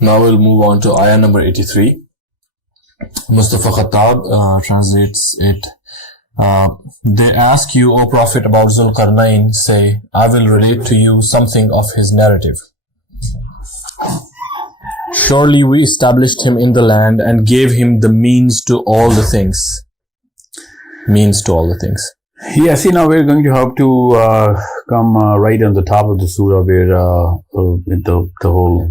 Now we'll move on to ayah number 83. Mustafa Khattab translates it. They ask you, O Prophet, about Zulqarnain. Say, I will relate to you something of his narrative. Surely we established him in the land and gave him the means to all the things. Means to all the things. Yeah, see, now we're going to have to come right on the top of the surah where the whole,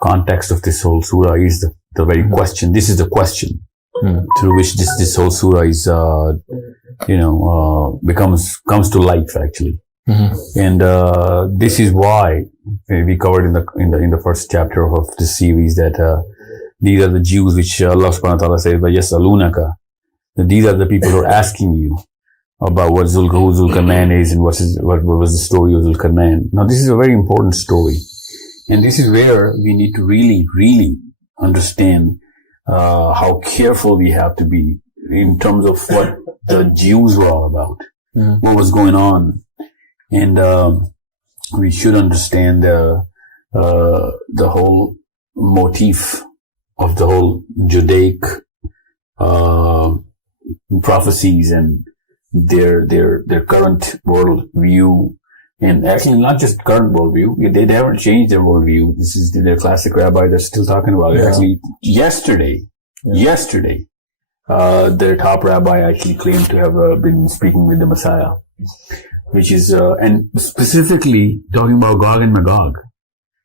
context of this whole surah is the very question. This is the question through which this whole surah is, comes to life actually. And this is why we covered in the first chapter of this series that these are the Jews which Allah subhanahu wa ta'ala says, "Yasalunaka." These are the people who are asking you about what Zulqarnain is and what was the story of Zulqarnain. Now, this is a very important story. And this is where we need to really, really understand how careful we have to be in terms of what the Jews were all about, what was going on. And we should understand the whole motif of the whole Judaic prophecies and their current world view, and actually not just current world view. They haven't changed their world view. This is their classic rabbi. They're still talking about it. Actually, yesterday, their top rabbi actually claimed to have been speaking with the Messiah, which is and specifically talking about Gog and Magog.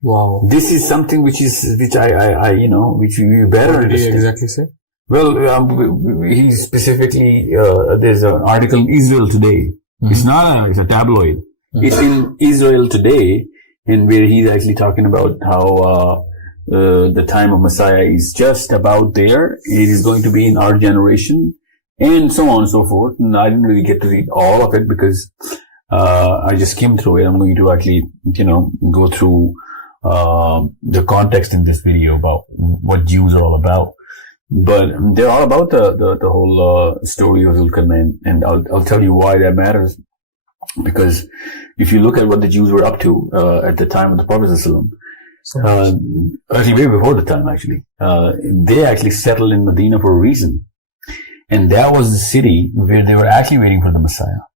Wow, this is something which I which we better understand. What did he exactly say? Well, he specifically, there's an article in Israel Today. It's a tabloid. It's in Israel Today, and where he's actually talking about how the time of Messiah is just about there. It is going to be in our generation, and so on and so forth. And I didn't really get to read all of it because I just skimmed through it. I'm going to actually, go through the context in this video about what Jews are all about. But they're all about the whole story of Zulqarnain, and I'll tell you why that matters. Because if you look at what the Jews were up to at the time of the Prophet actually way before the time actually, they actually settled in Medina for a reason, and that was the city where they were actually waiting for the Messiah.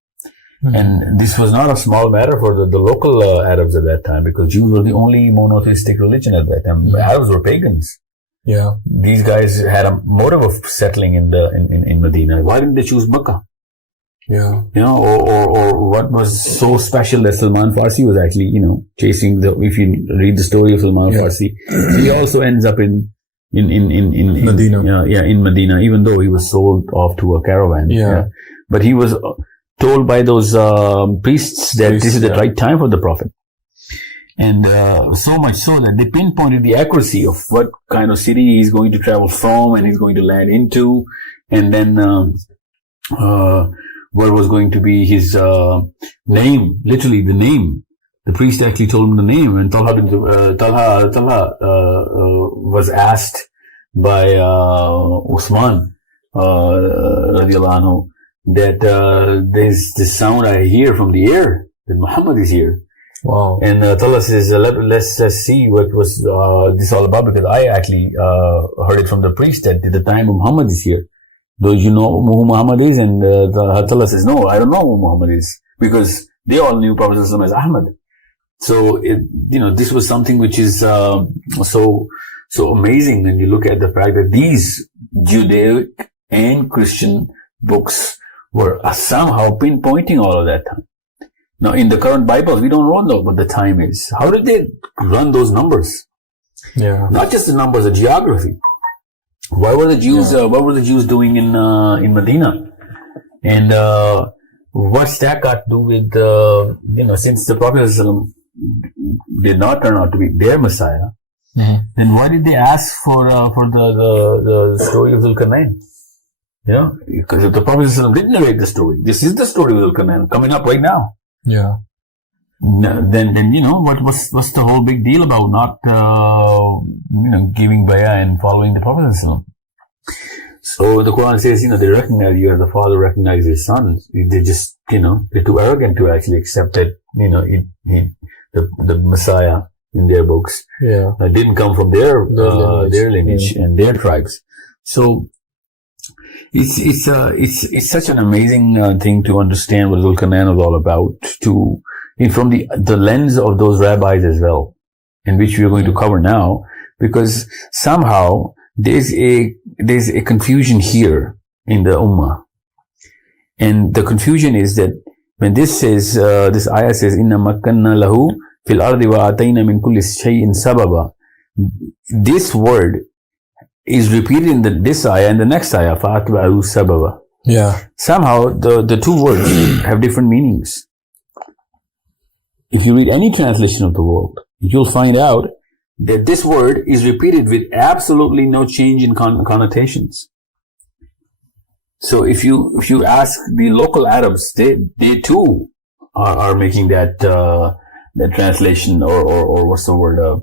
And this was not a small matter for the local Arabs at that time, because Jews were the only monotheistic religion at that time. Arabs were pagans. Yeah, these guys had a motive of settling in Medina. Why didn't they choose Mecca? Yeah, or what was so special that Salman Farsi was actually, chasing if you read the story of Salman Farsi, he also ends up in Medina. In Medina, even though he was sold off to a caravan. But he was told by those priests that this is the right time for the Prophet. And so much so that they pinpointed the accuracy of what kind of city he's going to travel from and he's going to land into, and then what was going to be his name, literally the name. The priest actually told him the name, and Talha was asked by Uthman radiallahu anhu that there's this sound I hear from the air that Muhammad is here. Wow. And Talha says, let's see what was this all about, because I actually heard it from the priest that the time of Muhammad is here. Do you know who Muhammad is? And Talha says, no, I don't know who Muhammad is, because they all knew Prophet as Ahmad. So, this was something which is so amazing when you look at the fact that these Judaic and Christian books were somehow pinpointing all of that time. Now, in the current Bibles, we don't know what the time is. How did they run those numbers? Yeah. Not just the numbers, the geography. What were the Jews doing in Medina? And what's that got to do with since the Prophet did not turn out to be their Messiah, then why did they ask for the story of Zulqarnain? Because if the Prophet didn't narrate the story, this is the story of Zulqarnain coming up right now. Yeah. Then what's the whole big deal about not giving bayah and following the Prophet? So the Quran says, they recognize you as the Father recognizes his son. They just, they're too arrogant to actually accept that, the Messiah in their books. Yeah. Didn't come from their lineage and their tribes. So it's such an amazing thing to understand what Zulkarnain was all about, from the lens of those rabbis as well, in which we are going to cover now, because somehow there's a confusion here in the ummah, and the confusion is that when this says this ayah says inna makkanna lahu fil ardi wa atayna min kulli shay'in sababa, this word is repeated in this ayah and the next ayah, fa'atba'u sababa. Yeah. Somehow the two words have different meanings. If you read any translation of the world, you'll find out that this word is repeated with absolutely no change in connotations. So if you ask the local Arabs, they too are making that translation or what's the word,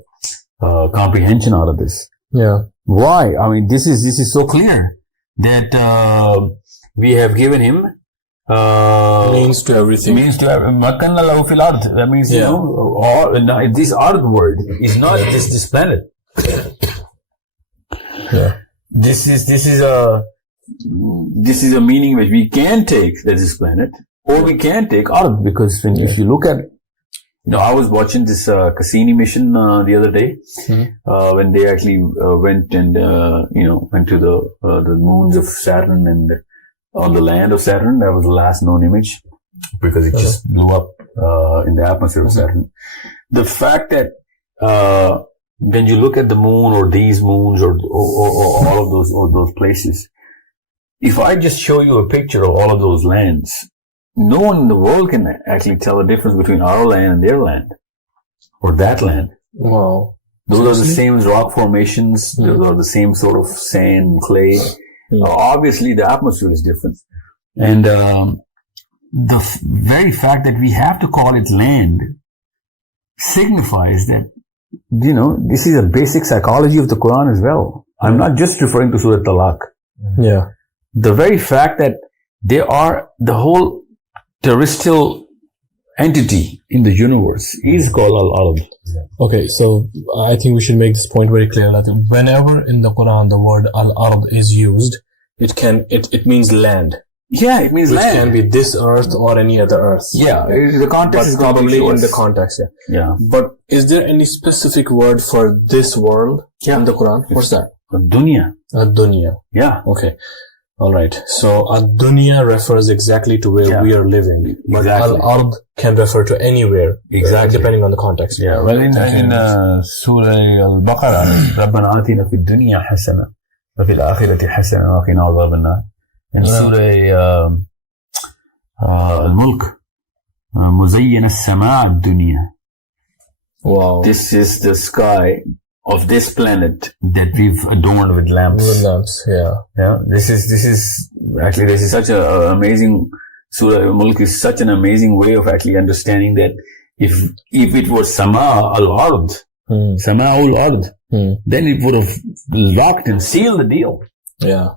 comprehension out of this. Yeah. Why? I mean, this is so clear that we have given him means to everything. Makanna lahu fil ard. That means this ard word is not just this planet. Yeah. This is a meaning which we can take, that is planet, or we can take ard, because if you look at, I was watching this Cassini mission the other day, when they actually went and went to the moons of Saturn and on the land of Saturn. That was the last known image, because it just blew up in the atmosphere of Saturn. The fact that when you look at the moon or these moons or all of those places, if I just show you a picture of all of those lands, no one in the world can actually tell the difference between our land and their land, or that land. Wow. Those are the same rock formations. Those are the same sort of sand, clay. Obviously, the atmosphere is different. And the very fact that we have to call it land signifies that, this is a basic psychology of the Quran as well. I'm not just referring to Surah Talaq. Yeah. The very fact that they are the whole terrestrial entity in the universe is called al-ard. Okay, so I think we should make this point very clear that whenever in the Quran the word al-ard is used, it means land. Yeah, it means which land. Can be this earth or any other earth. Yeah, the context is probably in the context. Yeah. But is there any specific word for this world in the Quran? What's that? Dunya. Dunya. Yeah. Okay. All right. So ad-dunya refers exactly to where we are living. But al-ard can refer to anywhere. Exactly. Depending on the context. Yeah. Well, in Surah Al-Baqarah, رَبَّنَا آتِنَا فِي الدُّنْيَا حَسَنَةً وَفِي الْآخِرَةِ حَسَنَةً وَقِنَا عَذَابَ النَّارِ. In Surah Al-Mulk, مُزَيِّنَ السَّمَاءَ الدُّنْيا. Wow. This is the sky of this planet that we've adorned with lamps. With lamps, yeah. Yeah. This is such an amazing, Surah Al-Mulk is such an amazing way of actually understanding that if it was Sama al-Ard, Sama al-Ard, then it would have locked and sealed the deal. Yeah.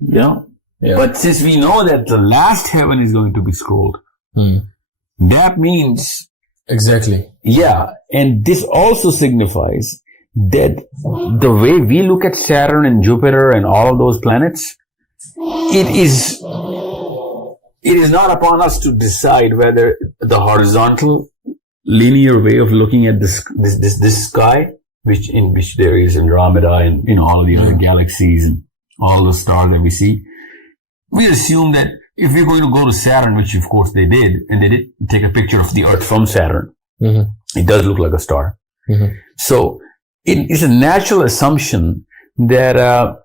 Yeah. But since we know that the last heaven is going to be scrolled, that means... Exactly. Yeah. And this also signifies that the way we look at Saturn and Jupiter and all of those planets, it is not upon us to decide whether the horizontal linear way of looking at this sky, in which there is Andromeda and all of the other galaxies and all the stars that we see, we assume that if we're going to go to Saturn, which of course they did, and they did take a picture of the Earth from Saturn, it does look like a star. So it is a natural assumption that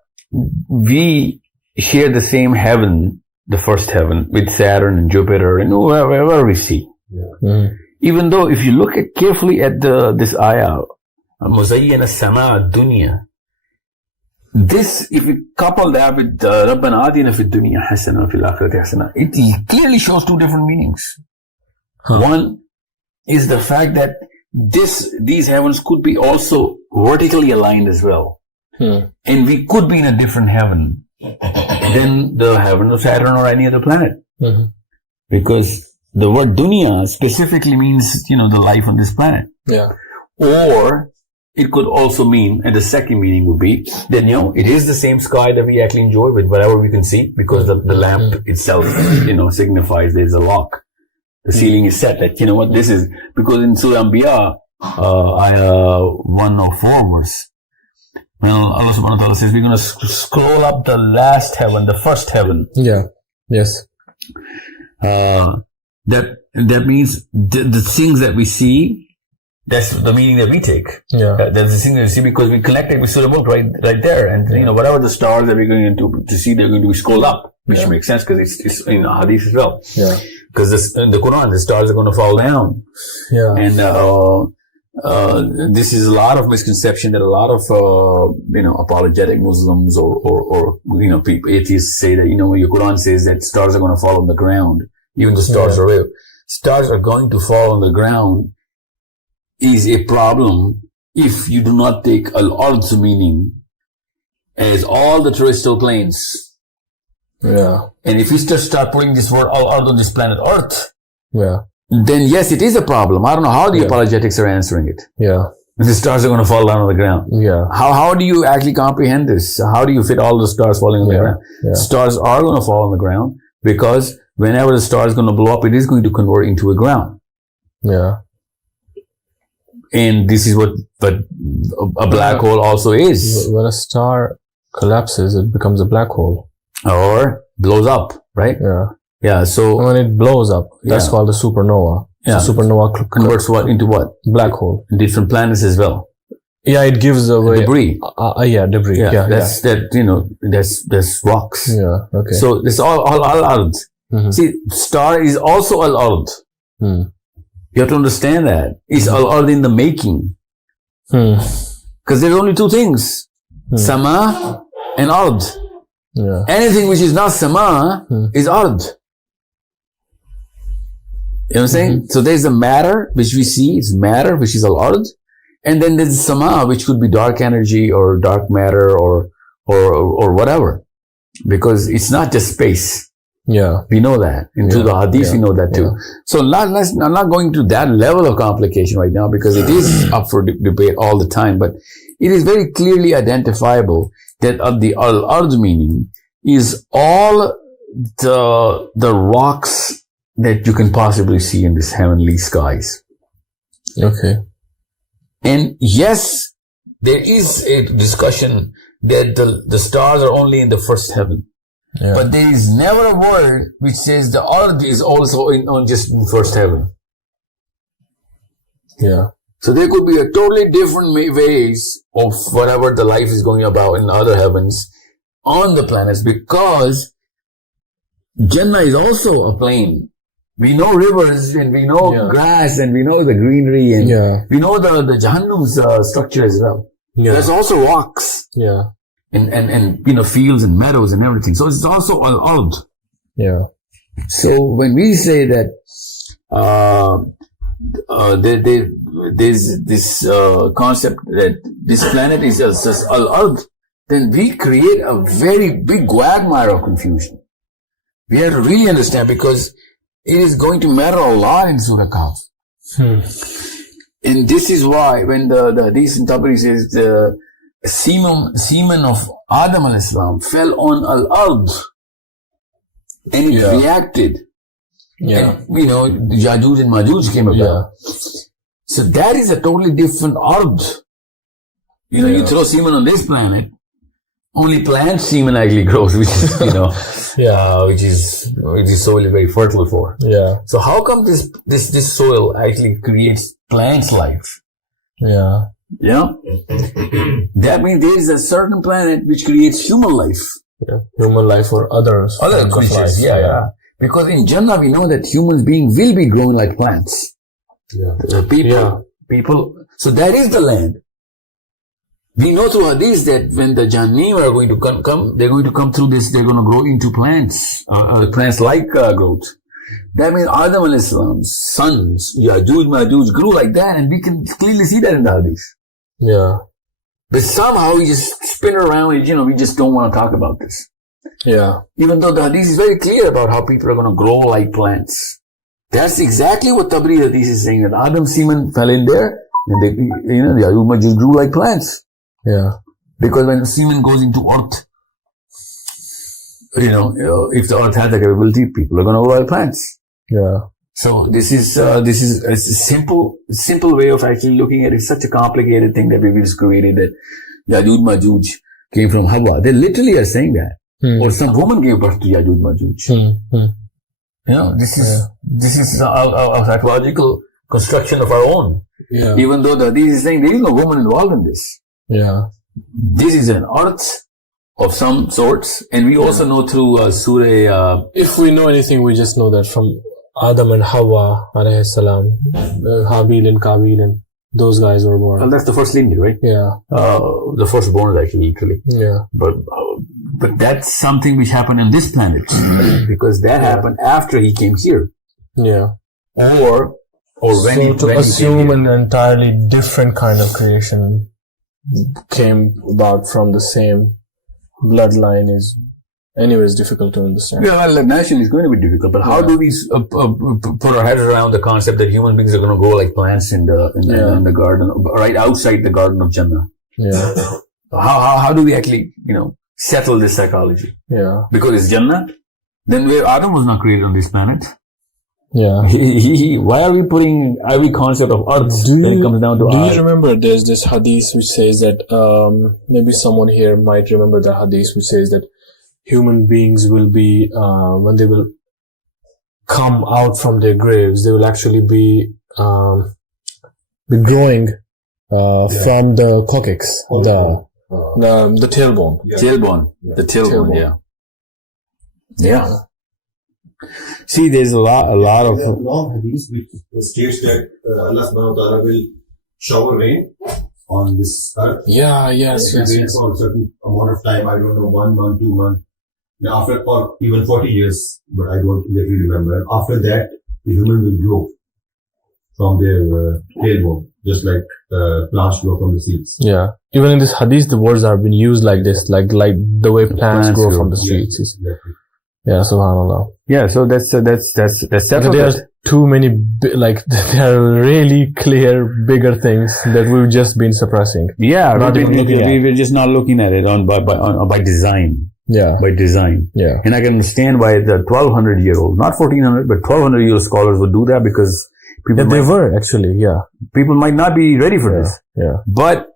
we share the same heaven, the first heaven, with Saturn and Jupiter and wherever we see. Even though if you look carefully at this ayah, مُزَيِّنَ السَّمَاءَ الدُّنْيا, this, if we couple that with رَبَّنَا آتِنَا فِي الدُّنْيَا حَسَنَةً وَفِي الْآخِرَةِ حَسَنَةً, it clearly shows two different meanings. One is the fact that these heavens could be also vertically aligned as well. And we could be in a different heaven than the heaven of Saturn or any other planet. Because the word dunya specifically means, the life on this planet. Yeah. Or it could also mean, and the second meaning would be that, it is the same sky that we actually enjoy with whatever we can see, because the lamp itself, signifies there's a lock. The ceiling is set that, this is, because in Surah Anbiya, ayah 104 verse, well, Allah subhanahu wa ta'ala says, we're going to scroll up the last heaven, the first heaven. Yeah. Yes. That means the things that we see, that's the meaning that we take. Yeah. That's the thing that we see, because we connect it with Surah Mulk right there. And, whatever the stars that we're going to see, they're going to be scrolled up, which makes sense because it's in Hadith as well. Yeah. Because in the Quran, the stars are going to fall down. Yeah. And, this is a lot of misconception that a lot of, apologetic Muslims or people, atheists say that, your Quran says that stars are going to fall on the ground. Even the stars are real. Stars are going to fall on the ground is a problem if you do not take al-ard's meaning as all the terrestrial planes. Yeah. And if you start putting this word al-ard on this planet Earth, then yes, it is a problem. I don't know how the apologetics are answering it. Yeah. The stars are going to fall down on the ground. Yeah. How do you actually comprehend this? How do you fit all the stars falling on the ground? Yeah. Stars are going to fall on the ground because whenever the star is going to blow up, it is going to convert into a ground. Yeah. And this is what a black hole also is. When a star collapses, it becomes a black hole. Or blows up, right? Yeah. Yeah, so when it blows up, that's called a supernova. Yeah. So supernova converts what into what? Black hole. Different planets as well. Yeah, it gives away debris. Debris. Yeah, that's rocks. Yeah, okay. So it's all al-ard. Mm-hmm. See, star is also al-ard. Mm. You have to understand that. It's al-ard in the making. Because there's only two things. Sama and ard. Yeah. Anything which is not sama is ard. You know what I'm saying? So there's the matter which we see, it's matter which is al-ard, and then there's sama which could be dark energy or dark matter or whatever, because it's not just space. Yeah, we know that. Into the hadith, we know that too. So I'm not going to that level of complication right now because it is up for debate all the time. But it is very clearly identifiable that the al-ard meaning is all the rocks that you can possibly see in this heavenly skies. Okay. And yes, there is a discussion that the stars are only in the first heaven. Yeah. But there is never a word which says the ard is also on just in first heaven. Yeah. So there could be a totally different ways of whatever the life is going about in other heavens on the planets, because Jannah is also a plane. We know rivers and we know grass and we know the greenery and we know the Jahannam's structure as well. Yeah. There's also rocks. Yeah. And fields and meadows and everything. So it's also al-ard. Yeah. So when we say that there's this concept that this planet is just al-ard, then we create a very big quagmire of confusion. We have to really understand, because it is going to matter a lot in Surah Kahf. And this is why when the Hadith in Tabari says the semen of Adam al-Islam fell on al-ard and it reacted. Yeah. And, Yajuj and Majuj came about. Yeah. So that is a totally different ard. You throw semen on this planet, only plant semen actually grows, which is, which is soil is very fertile for. Yeah. So how come this soil actually creates plants' life? Yeah. Yeah. That means there is a certain planet which creates human life. Yeah. Human life for other creatures. Yeah. Because in Jannah we know that human beings will be growing like plants. Yeah. People. So that is the land. We know through hadith that when the Jannim are going to come, they're going to come through this, they're going to grow into plants, plants-like growth. That means Adam al-Islam's sons, Yajuj, Majuj, grew like that, and we can clearly see that in the hadith. Yeah. But somehow we just spin around it, we just don't want to talk about this. Yeah. Even though the hadith is very clear about how people are going to grow like plants. That's exactly what Tabari hadith is saying, that Adam's semen fell in there, And they, the Ya'juj Ma'juj grew like plants. Yeah. Because when semen goes into earth, if the earth has the capability, people are going to grow like plants. Yeah. So this is a simple way of actually looking at it. It's such a complicated thing that we just created that Ya'juj Ma'juj came from Hawa. They literally are saying that. Or some woman gave birth to Ya'juj Ma'juj. This is a psychological construction of our own. Yeah. Even though the Hadith is saying there is no woman involved in this. Yeah. This is an earth of some sorts, and we also know through Surah. If we know anything, we just know that from Adam and Hawa, alayhi salam, Habil and Kabil, and those guys were born. Well, that's the first lineage, right? Yeah. The first born is actually literally. Yeah. But that's something which happened on this planet because that happened after he came here. Yeah. Or when to assume an entirely different kind of creation came about from the same bloodline is anyways difficult to understand. Yeah, well, naturally it's going to be difficult, but how do we put our heads around the concept that human beings are going to grow like plants in the garden, right outside the garden of Jannah? Yeah. How do we actually, settle this psychology? Yeah. Because it's Jannah? Then Adam was not created on this planet. Yeah. Why are we putting every concept of earth when it comes down to Do you remember there's this hadith which says that, maybe someone here might remember the hadith which says that human beings will be, when they will come out from their graves, they will actually be growing, from the coccyx, the tailbone. Yeah. Tailbone. Yeah. The tailbone, yeah. See, there's a lot of long hadith which states that Allah subhanahu wa ta'ala will shower rain on this earth. Yes. For a certain amount of time, I don't know, 1 month, 2 months, after, or even 40 years, but I don't exactly remember. After that, the human will grow from their tailbone, just like plants grow from the seeds. Yeah. Even in this hadith, the words are being used like this, like the way plants grow from the seeds. Yes, exactly. Yeah, subhanAllah. Yeah, so that's separate. There are too many, there are really clear, bigger things that we've just been suppressing. Yeah, we're just not looking at it by design. Yeah. By design. Yeah. And I can understand why the 1200-year-old, not 1400, but 1200-year-old scholars would do that because people people might not be ready for this. Yeah. But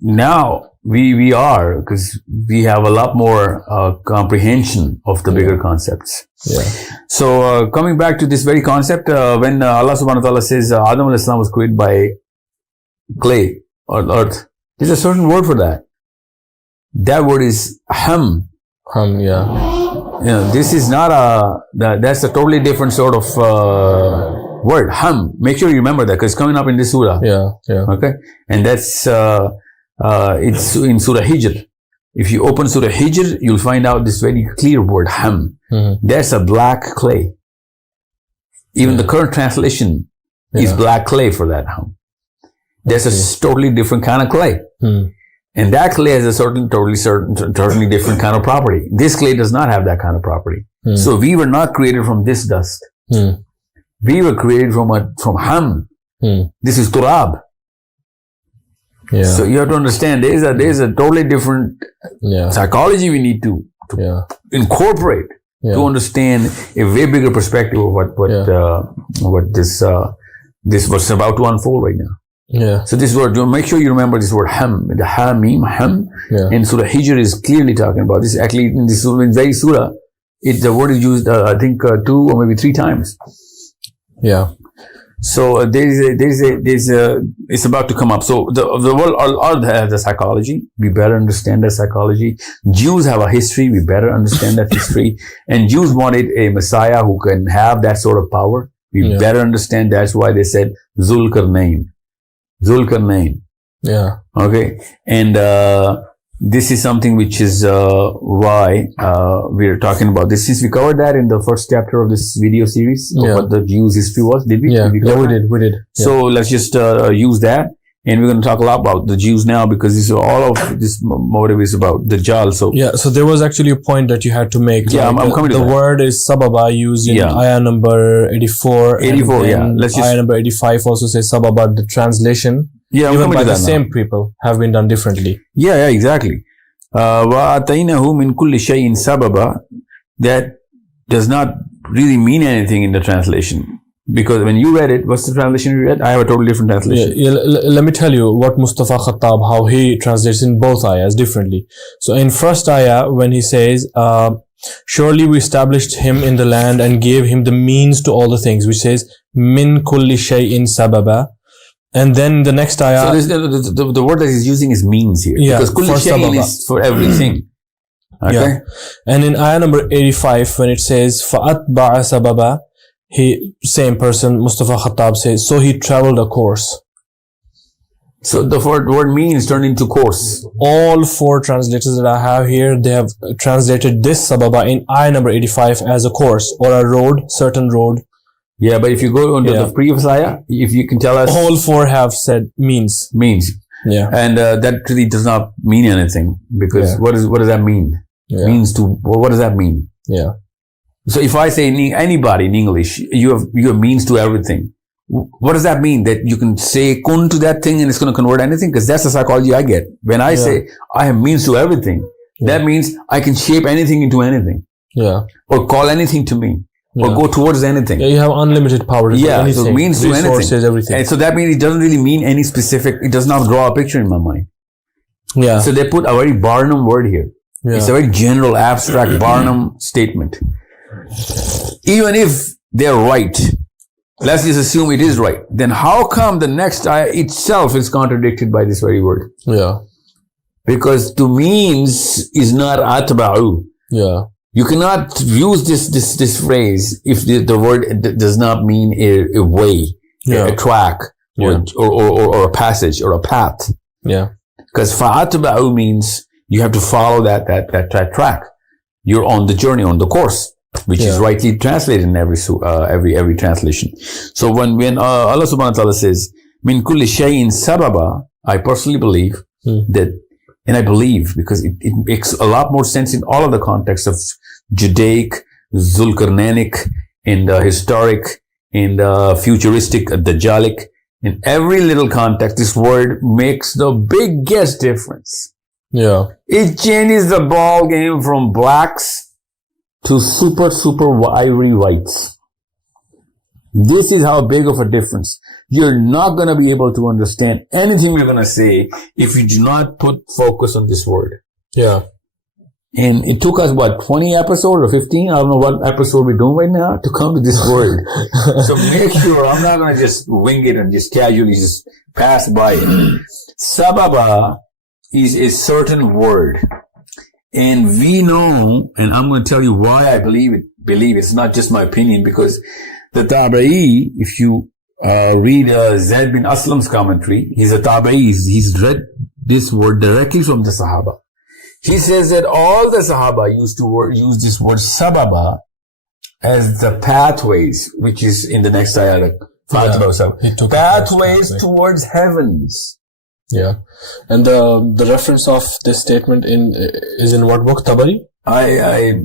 now we are, because we have a lot more comprehension of the bigger concepts. Yeah. So coming back to this very concept, when Allah subhanahu wa ta'ala says Adam alayhi salam was created by clay or earth, there's a certain word for that. That word is ham. Yeah. This is not that's a totally different sort of word. Ham. Make sure you remember that because it's coming up in this surah. Yeah. Okay. And that's it's in Surah Hijr. If you open Surah Hijr, you'll find out this very clear word, ham. Mm-hmm. That's a black clay. Even the current translation is black clay for that ham. That's a totally different kind of clay. And that clay has a totally different kind of property. This clay does not have that kind of property. So we were not created from this dust. We were created from ham. This is turab. Yeah. So you have to understand there's a totally different psychology we need to incorporate to understand a way bigger perspective of what this was about to unfold right now. Yeah. So this word, make sure you remember this word ham. The ham. And Surah Hijr is clearly talking about this. Actually, in this very surah, the word is used, I think, 2 or maybe 3 times. Yeah. So it's about to come up. So the world all has a psychology. We better understand that psychology. Jews have a history. We better understand that history. And Jews wanted a Messiah who can have that sort of power. We better understand. That's why they said Zulkarnain. Yeah. Okay. And this is something which is why we're talking about this. Since we covered that in the first chapter of this video series of what the Jews' history was, did we? Yeah, we did. So let's just use that. And we're going to talk a lot about the Jews now because all of this motive is about Dajjal. So yeah, so there was actually a point that you had to make. Yeah, I'm coming to the that. word is sababa used in ayah number 84. 84, yeah. Let's just ayah number 85 also says sababa. The translation, I'm even coming by to the that same people, have been done differently. Yeah, exactly. وَآتَيْنَهُ مِنْ كُلِّ شَيْءٍ سَبَبًا. That does not really mean anything in the translation. Because when you read it, what's the translation you read? I have a totally different translation. Let me tell you what Mustafa Khattab, how he translates in both ayahs differently. So in first ayah, when he says, surely we established him in the land and gave him the means to all the things, which says, min kulli shay'in sababa. And then the next ayah. So the word that he's using is means here. Yeah, because kulli shay'in is for everything. Okay? Yeah. And in ayah number 85, when it says, fa'atba'a sababa, same person, Mustafa Khattab says, so he traveled a course. So the word means turned into course. All four translators that I have here, they have translated this sababa in ayah number 85 as a course or a road, certain road. Yeah, but if you go on to the previous ayah, if you can tell us. All four have said means. Means. Yeah. And that really does not mean anything because what does that mean? Yeah. Means to, what does that mean? Yeah. So if I say anybody in English, you have means to everything. What does that mean? That you can say kun to that thing and it's going to convert anything? Because that's the psychology I get. When I say I have means to everything, that means I can shape anything into anything. Yeah. Or call anything to me. Or go towards anything. Yeah, you have unlimited power to do anything. So it means to anything. Everything. And so that means it doesn't really mean any specific, it does not draw a picture in my mind. Yeah. So they put a very Barnum word here. Yeah. It's a very general, abstract Barnum statement. Even if they're right, let's just assume it is right, then how come the next ayah itself is contradicted by this very word? Yeah. Because to means is not atba'u. Yeah. You cannot use this phrase if the word does not mean a way, a track, or a passage, or a path. Yeah. Because fa'atba'u means you have to follow that track. You're on the journey, on the course, which is rightly translated in every translation. So when Allah subhanahu wa ta'ala says, min kulli shay'in sababa, I personally believe that, and I believe because it makes a lot more sense in all of the contexts of Judaic, Zulkarnainic, and historic, and futuristic, Dajjalic. In every little context, this word makes the biggest difference. Yeah. It changes the ball game from blacks to super ivory whites. This is how big of a difference. You're not going to be able to understand anything we're going to say if you do not put focus on this word. Yeah. And it took us, 20 episodes or 15? I don't know what episode we're doing right now to come to this word. So make sure I'm not going to just wing it and just casually just pass by it. Sababa is a certain word. And we know, and I'm going to tell you why I believe it's not just my opinion, because the Tabi'i, if you read Zayd bin Aslam's commentary, he's a Tabi'i, he's read this word directly from the Sahaba. He says that all the Sahaba used to use this word sababa as the pathways, which is in the next ayah, pathways towards heavens. Yeah. And the reference of this statement is in what book? Tabari? I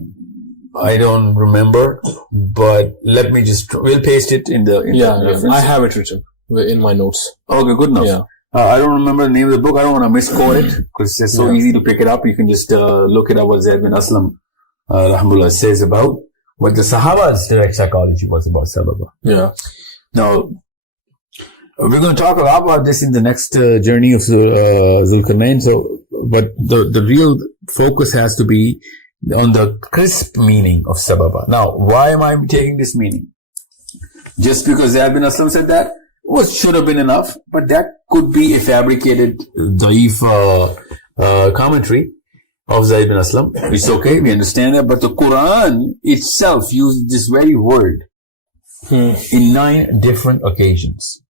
don't remember, but let me we'll paste it in the reference. I have it written in my notes. Okay, good enough. Yeah. I don't remember the name of the book. I don't want to misquote it because it's so easy to pick it up. You can just look it up what Zayd bin Aslam rahmatullah says about what the Sahaba's direct psychology was about sababa. Yeah. Now, we're going to talk a lot about this in the next journey of Zulkarnain. So, but the real focus has to be on the crisp meaning of sababa. Now, why am I taking this meaning? Just because Zayd bin Aslam said that? Should have been enough, but that could be a fabricated daif commentary of Zayd bin Aslam. It's okay, we understand that, but the Quran itself used this very word in 9 different occasions.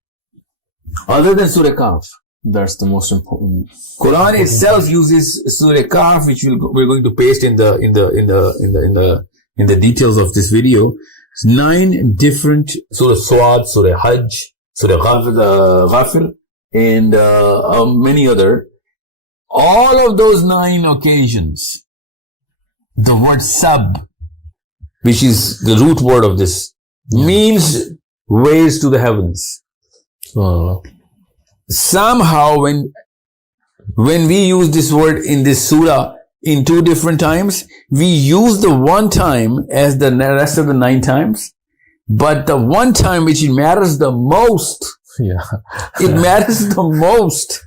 Other than Surah Kahf. That's the most important. Quran itself uses Surah Kahf, which we're going to paste in the details of this video. It's 9 different Surah Swad, Surah Hajj, Surah Ghafir, and many other. All of those 9 occasions, the word sab, which is the root word of this, means ways to the heavens. Somehow when we use this word in this surah in 2 different times, we use the one time as the rest of the 9 times, but the one time which matters the most, it matters the most.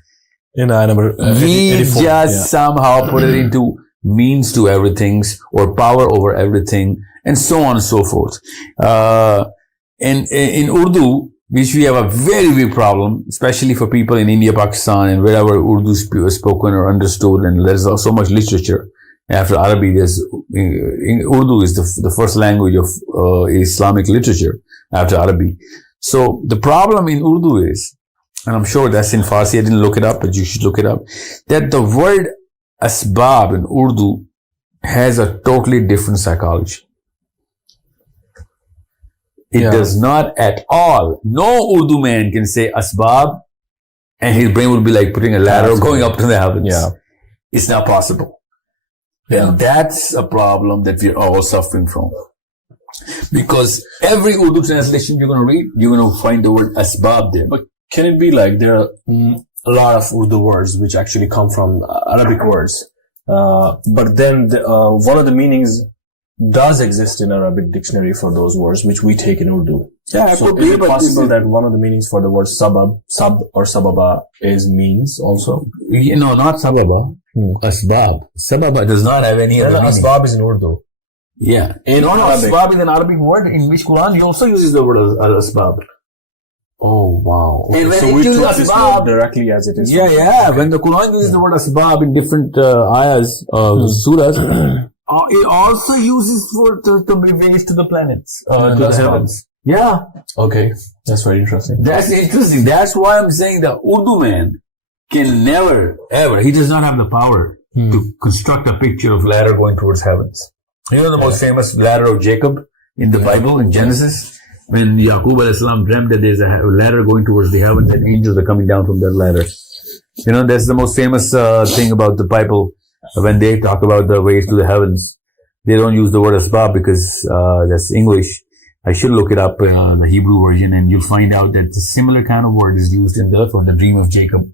In ayah number we 84, just somehow put it into means to everything or power over everything and so on and so forth. And in Urdu, which we have a very big problem, especially for people in India, Pakistan, and wherever Urdu is spoken or understood, and there's so much literature. After Arabic, Urdu is the first language of Islamic literature after Arabic. So the problem in Urdu is, and I'm sure that's in Farsi, I didn't look it up, but you should look it up, that the word asbab in Urdu has a totally different psychology. It does not at all. No Urdu man can say asbab and his brain will be like putting a ladder going up to the heavens. Yeah. It's not possible. And that's a problem that we're all suffering from. Because every Urdu translation you're going to read, you're going to find the word asbab there. But can it be like there are a lot of Urdu words which actually come from Arabic words, but then one of the meanings does exist in Arabic dictionary for those words which we take in Urdu. Yeah, so is it possible that one of the meanings for the word sab or sababa is means also? No, not sababa. Asbab. Sababa does not have any other meaning. Asbab is in Urdu. Yeah. Asbab is an Arabic word in which Quran he also uses the word asbab. Oh, wow. Okay. And when so it we uses took this asbab word directly as it is. Yeah. When the Quran uses the word asbab in different ayahs, surahs, it also uses to be ways to the planets, to the heavens. Yeah. Okay. That's very interesting. That's interesting. That's why I'm saying the Urdu man can never, ever, he does not have the power to construct a picture of ladder going towards heavens. You know the most famous ladder of Jacob in the Bible, in Genesis? When Yaqub alayhi salam dreamt that there's a ladder going towards the heavens and angels are coming down from that ladder. You know, that's the most famous thing about the Bible. When they talk about the ways to the heavens, they don't use the word asbab because that's English. I should look it up, the Hebrew version, and you'll find out that the similar kind of word is used in the dream of Jacob,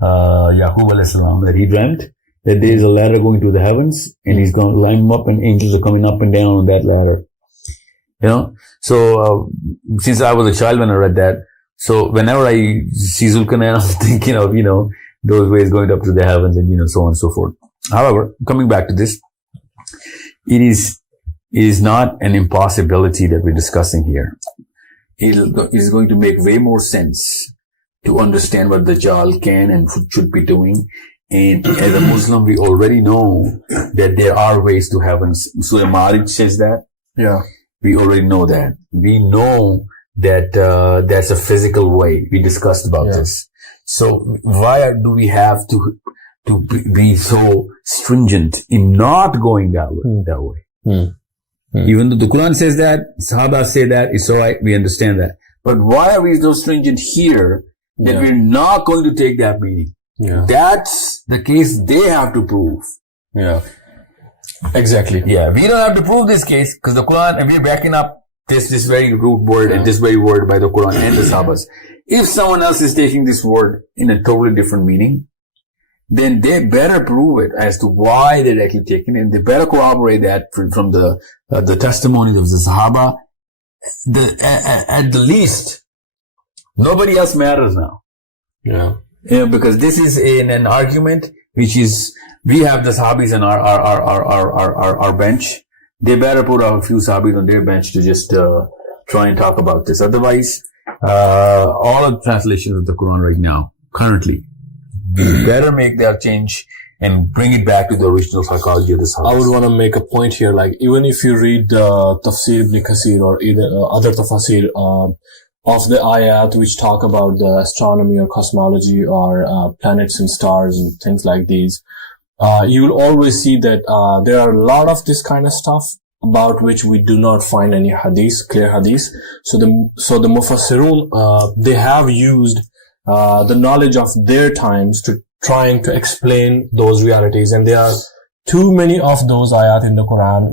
Yaqub alayhi salam, that he dreamt that there is a ladder going to the heavens and he's going to line them up and angels are coming up and down on that ladder. You know, so since I was a child when I read that, so whenever I see Zulkarnain, I'm thinking of, you know, those ways going up to the heavens and, you know, so on and so forth. However, coming back to this, it is not an impossibility that we're discussing here. It is going to make way more sense to understand what Dajjal can and should be doing. And as a Muslim, we already know that there are ways to heaven. Surah Ma'arij says that. Yeah. We already know that. We know that that's a physical way. We discussed about this. So why do we have to be so stringent in not going that way? Even though the Quran says that, Sahaba say that, it's alright, we understand that. But why are we so stringent here that we're not going to take that meaning? Yeah. That's the case they have to prove. Yeah. Exactly. Yeah, we don't have to prove this case because the Quran, and we're backing up this very root word and this very word by the Quran and the Sahabas. If someone else is taking this word in a totally different meaning, then they better prove it as to why they're actually taking it, and they better corroborate that from the testimonies of the Sahaba. At the least, nobody else matters now. Yeah. Yeah, because this is an argument which is, we have the Sahabis on our bench. They better put a few Sahabis on their bench to just try and talk about this. Otherwise, all of the translations of the Quran right now, currently, we better make that change and bring it back to the original psychology of the Sahabis. I would want to make a point here, like, even if you read Tafsir ibn Kathir or either other tafsir of the ayat which talk about the astronomy or cosmology or planets and stars and things like these, you will always see that there are a lot of this kind of stuff about which we do not find any hadith, clear hadith. So the Mufassirun, they have used the knowledge of their times to trying to explain those realities. And there are too many of those ayat in the Quran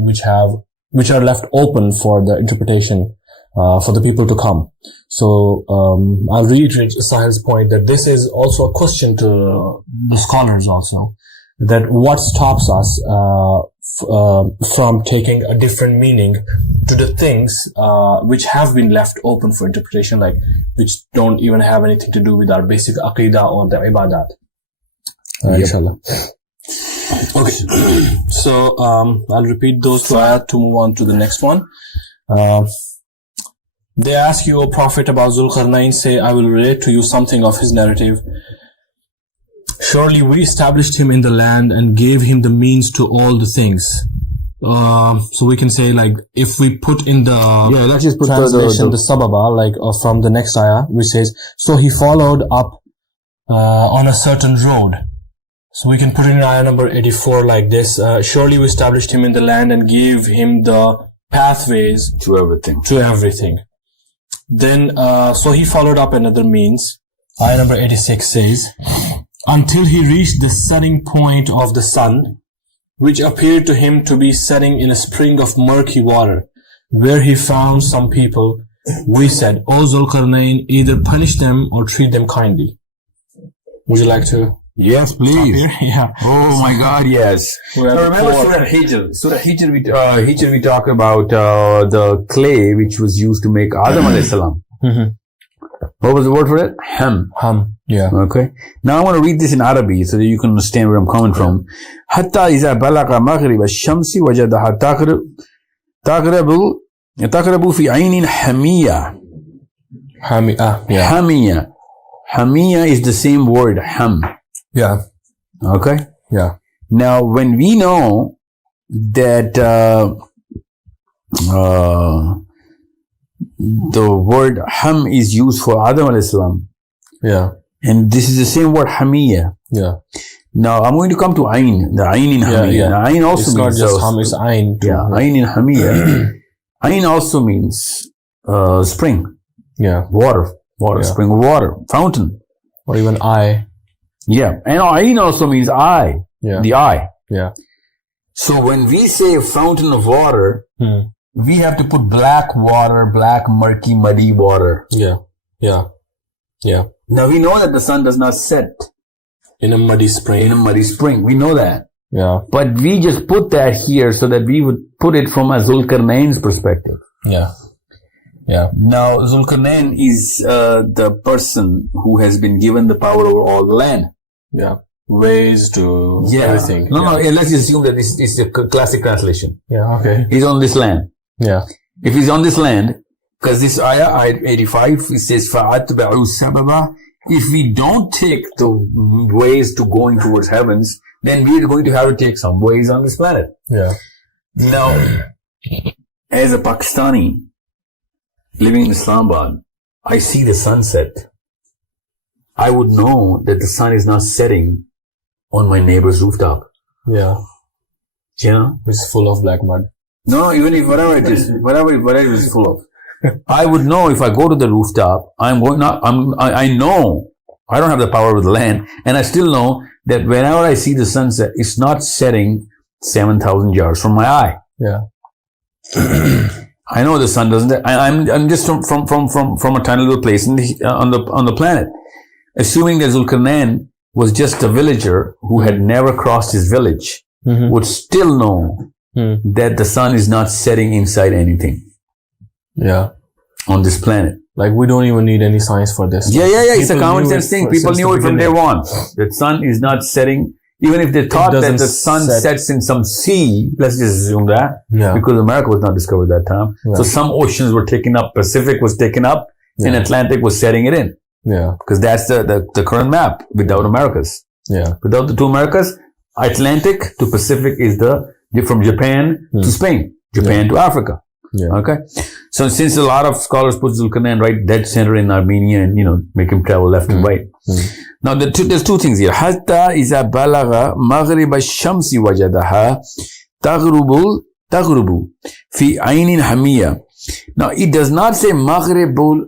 which are left open for the interpretation for the people to come. So I'll reiterate Sahil's point that this is also a question to the scholars also, that what stops us from taking a different meaning to the things which have been left open for interpretation, like which don't even have anything to do with our basic aqidah or the ibadat. Inshallah. Okay. So I'll repeat those two ayat to move on to the next one. They ask you, O Prophet, about Zulqarnain. Say, I will relate to you something of his narrative. Surely we established him in the land and gave him the means to all the things. So we can say, like, if we put in the let's just put translation, the sababa, like from the next ayah, which says, so he followed up on a certain road. So we can put in ayah number 84 like this. Surely we established him in the land and gave him the pathways to everything. Then, so he followed up another means. Ayah number 86 says, until he reached the setting point of the sun, which appeared to him to be setting in a spring of murky water, where he found some people. We said, O Zulqarnain, either punish them or treat them kindly. Would you like to? Yes, please. Yeah. Oh my God, yes. Remember Surah Hijr. Surah Hijr, we talk about the clay which was used to make Adam alayhi salam. What was the word for it? Ham. Yeah. Okay. Now I want to read this in Arabic so that you can understand where I'm coming from. Hatta iza balaga maghrib ash-shamsi wajadaha taqrabu fi aynin hamiya. Yeah. Hamiya is the same word, ham. Yeah. Okay. Yeah. Now, when we know that the word ham is used for Adam alayhi salam, yeah, and this is the same word hamiya. Yeah. Now, I'm going to come to ayn. The ayn in hamiya. Yeah. Ayn also it's means not just ham, it's ayn too. Yeah, ayn in hamiya. Ayn also means spring. Yeah. Water, Yeah. spring of water, fountain, or even eye. Yeah, and ayn also means eye. Yeah. The eye. Yeah. So when we say fountain of water, we have to put black water, black, murky, muddy water. Yeah. Now we know that the sun does not set in a muddy spring. We know that. Yeah. But we just put that here so that we would put it from a Zulqarnain's perspective. Yeah. Now Zulqarnain is the person who has been given the power over all the land. Yeah. Ways to everything. No, let's just assume that this is a classic translation. Yeah, okay. He's on this land. Yeah. If he's on this land, because this ayah 85, it says, فَأَتْبَعُوا السَّبَبَ. If we don't take the ways to going towards heavens, then we are going to have to take some ways on this planet. Yeah. Now, as a Pakistani living in Islamabad, I see the sunset. I would know that the sun is not setting on my neighbor's rooftop. Yeah. You know? It's full of black mud. No, even if whatever it is full of. I would know if I go to the rooftop, I know I don't have the power of the land, and I still know that whenever I see the sunset, it's not setting 7,000 yards from my eye. Yeah. I know the sun doesn't. I'm just from a tiny little place on the planet. Assuming that Zulqarnain was just a villager who had never crossed his village, would still know that the sun is not setting inside anything. Yeah. On this planet. Like, we don't even need any science for this. Yeah. It's a common sense thing. People knew it from day one. The sun is not setting. Even if they thought that the sun sets in some sea, let's just assume that. Yeah. Because America was not discovered that time. Yeah. So some oceans were taken up. Pacific was taken up. And Atlantic was setting it in. Yeah. Because that's the current map without Americas. Yeah. Without the two Americas, Atlantic to Pacific is from Japan to Spain, Japan to Africa. Yeah. Okay. So since a lot of scholars put Zulqarnain right dead center in Armenia and, make him travel left and right. Now, there's two things here. Hatta iza balagha maghrib ash-shamsi wajadaha taghrubu fi aynin hamiya. Now, it does not say maghribul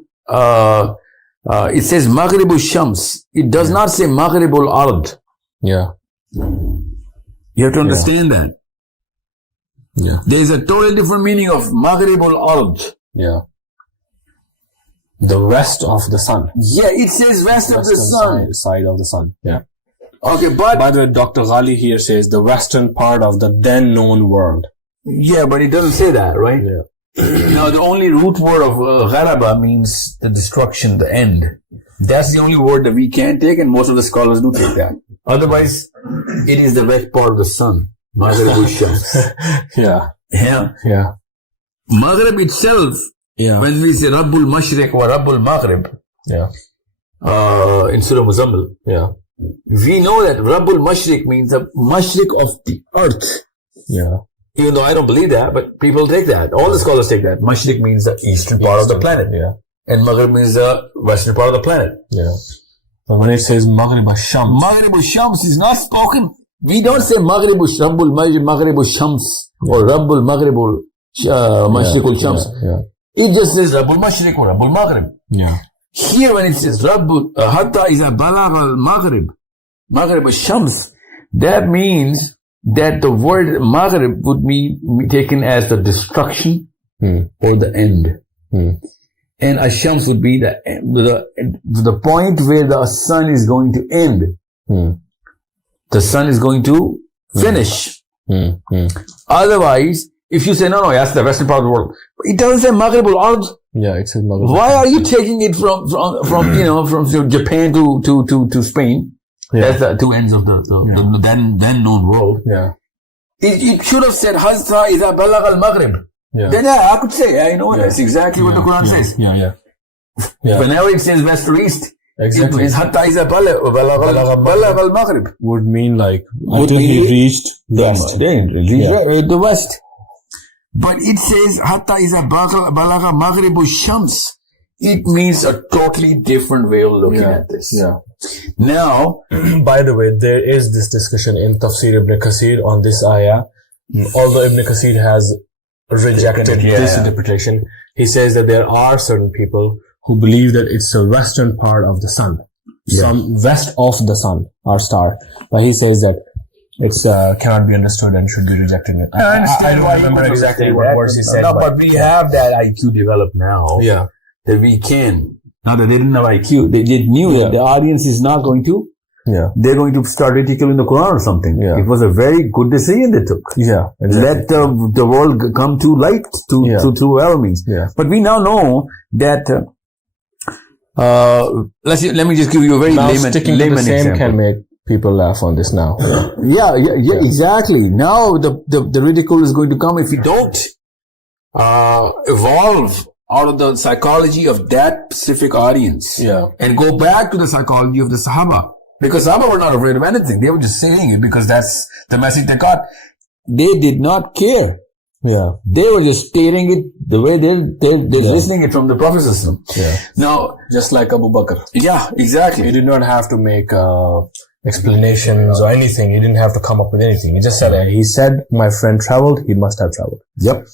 It says Maghrib Shams. It does not say Maghrib Ard. Yeah. You have to understand that. Yeah. There is a totally different meaning of Maghrib Ard. Yeah. The west of the sun. Yeah, it says west of the sun. Side of the sun. Yeah. Okay, but By the way, Dr. Ghali here says the western part of the then known world. yeah, but it doesn't say that, right? Yeah. Now, the only root word of Gharaba means the destruction, the end. That's the only word that we can take, and most of the scholars do take that. Otherwise, it is the west part of the sun. Maghrib Shams. Yeah. Yeah. Yeah. Maghrib itself, Yeah. when we say Rabbul Mashriq wa Rabbul Maghrib, Yeah. in Surah Muzammil, Yeah. we know that Rabbul Mashriq means the Mashriq of the earth. Yeah. Even though I don't believe that, but people take that. All the scholars take that. Mashriq means the eastern part of the planet. Yeah. And Maghrib means the western part of the planet. Yeah. But when it says Maghrib Shams. Maghrib Shams is not spoken. We don't say Maghrib Rabbul Maghrib Shams or Rabbul Maghrib Mashriqul Shams. Yeah. It just says Rabbul Mashriq or Rabbul Maghrib. Yeah. Here when it says Rabbul Hatta is a Balagh al Maghrib Shams, that means that the word Maghrib would be taken as the destruction or the end. And Ashams would be the point where the sun is going to end. The sun is going to finish. Otherwise, if you say, no, that's the western part of the world. It doesn't say Maghrib al-Ard. Yeah, it says Maghrib. Why are you taking it from Japan to Spain? Yeah. That's the two ends of the then known world. Yeah. It should have said Hazra Iza Balagh al Maghrib. Yeah. Then I could say, I know that's exactly what the Quran says. Yeah. Yeah. Whenever it says west or east, Exactly. it means Hatta Iza Balagh al Maghrib. Would mean like Would until mean he reached the west. The west. But it says Hatta Iza Balagha Maghrib Shams. It means a totally different way of looking at this. Yeah. Now, by the way, there is this discussion in Tafsir Ibn Kathir on this ayah. Although Ibn Kathir has rejected this interpretation, he says that there are certain people who believe that it's the western part of the sun. Some west of the sun, our star. But he says that it's cannot be understood and should be rejected. I don't remember exactly what words he said. No, but we have that IQ developed now. Yeah. That we can. Now that they didn't have IQ, they knew that the audience is not going to. Yeah. They're going to start ridiculing the Quran or something. Yeah. It was a very good decision they took. Yeah. Let the world come to light through our means. Yeah. But we now know that. Let me just give you a very layman same example. can make people laugh on this now. Yeah, exactly. Now the ridicule is going to come if we don't evolve out of the psychology of that specific audience. Yeah. And go back to the psychology of the Sahaba. Because Sahaba were not afraid of anything. They were just saying it because that's the message they got. They did not care. Yeah. They were just stating it the way they're listening it from the Prophet system. Yeah. Now, Just like Abu Bakr. yeah, exactly. He did not have to make explanations or anything. He didn't have to come up with anything. He just said, he said, my friend traveled, he must have traveled. Yep.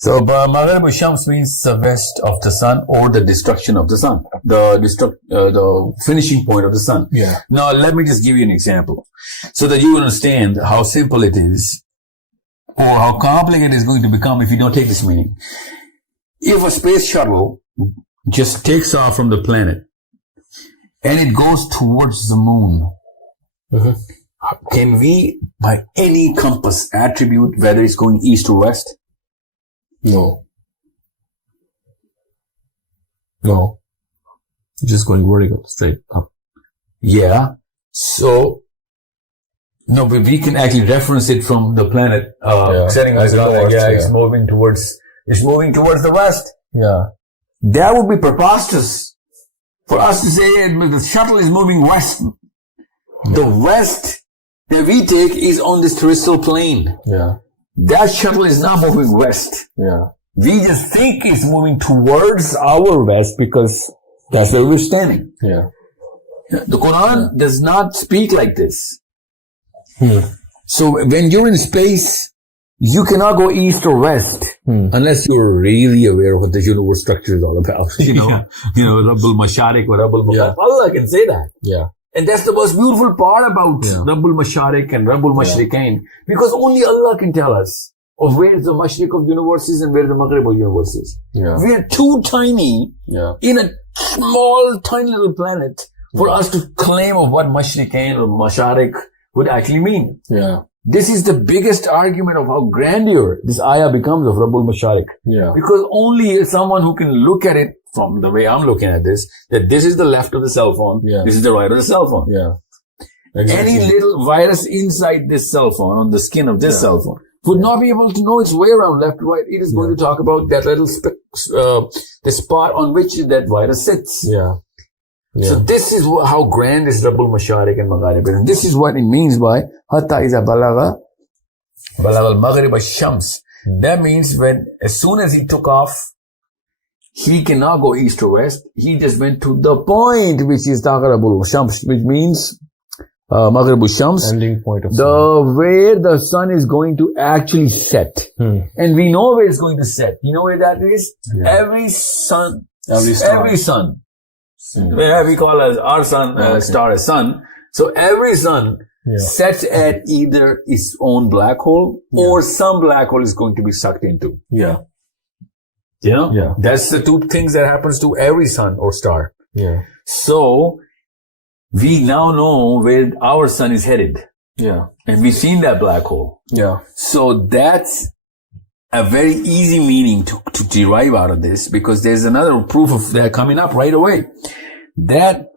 So, Maghrib Shams means the west of the sun or the destruction of the sun. The finishing point of the sun. Yeah. Now, let me just give you an example so that you understand how simple it is or how complicated it's going to become if you don't take this meaning. If a space shuttle just takes off from the planet and it goes towards the moon, can we, by any compass, attribute whether it's going east or west? No. Just going vertical, straight up. Yeah. So, no, but we can actually reference it from the planet, setting us north. It's moving towards the west. Yeah. That would be preposterous for us to say the shuttle is moving west. The west that we take is on this terrestrial plane. Yeah. That shuttle is not moving west. Yeah. We just think it's moving towards our west because that's where we're standing. Yeah. The Quran does not speak like this. So when you're in space, you cannot go east or west unless you're really aware of what the universe structure is all about. Rabbul Masharik or Rabbul Maghrib. Allah can say that. Yeah. And that's the most beautiful part about Rabbul Masharik and Rabbul Mashrikain, because only Allah can tell us of where the Mashriq of universe is and where the Maghrib of universe is. Yeah. We're too tiny in a small, tiny little planet for us to claim of what Mashrikain or Masharik would actually mean. Yeah. This is the biggest argument of how grandeur this ayah becomes of Rabbul Masharik. Yeah. Because only someone who can look at it from the way I'm looking at this, that this is the left of the cell phone, this is the right of the cell phone. Yeah. Exactly. Any little virus inside this cell phone, on the skin of this cell phone, would not be able to know its way around left to right. It is going to talk about that little the spot on which that virus sits. Yeah. So this is how grand is Rabbul Masharik and Maghrib. And this is what it means by Hatta iza balagha al-Maghrib al-Shams. That means as soon as he took off, he cannot go east or west. He just went to the point which is Rabbul Shams, which means Maghrib al-Shams. Ending point of where the sun is going to actually set. And we know where it's going to set. You know where that is? Yeah. Every sun. Yeah, we call our sun, star as sun. So every sun sets at either its own black hole or some black hole is going to be sucked into. Yeah. Yeah. That's the two things that happens to every sun or star. Yeah. So we now know where our sun is headed. Yeah. And we've seen that black hole. Yeah. So that's a very easy meaning to derive out of this, because there's another proof of that coming up right away. That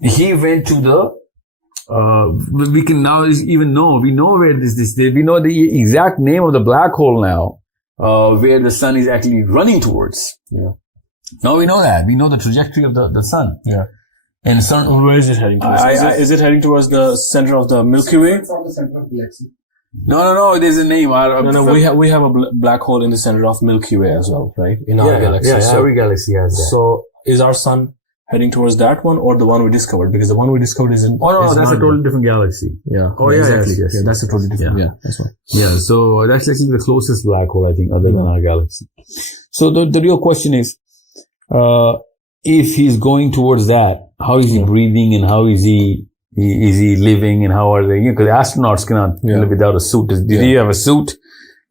he went to we can now even know, we know where we know the exact name of the black hole now, where the sun is actually running towards. Yeah. Now we know that. We know the trajectory of the sun. Yeah. And sun, where is it heading towards? Is it heading towards the center of the Milky Way? From the center of the galaxy. No, there's a name. We have a black hole in the center of Milky Way as well, right? In our galaxy. Yeah, every galaxy has that. So is our sun heading towards that one or the one we discovered? Because the one we discovered is in... that's a totally different galaxy. Yeah. Oh, yeah, exactly. yes. Yeah, that's a totally different. Yeah, that's one. Yeah, so that's actually the closest black hole, I think, other than our galaxy. So the real question is, if he's going towards that, how is he breathing and how is he living and how are they? Because astronauts cannot live without a suit. Did he have a suit?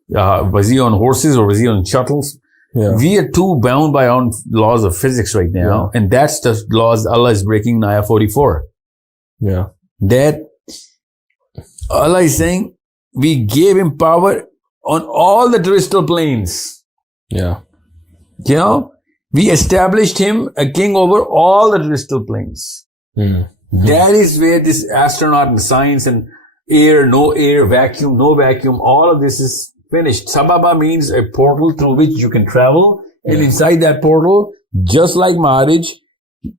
Was he on horses or was he on shuttles? Yeah. We are too bound by our own laws of physics right now, and that's the laws Allah is breaking in Ayah 44. Yeah. That Allah is saying, we gave him power on all the terrestrial planes. Yeah. We established him a king over all the terrestrial planes. That is where this astronaut and science and air, no air, vacuum, no vacuum, all of this is finished. Sababa means a portal through which you can travel. And inside that portal, just like Ma'arij,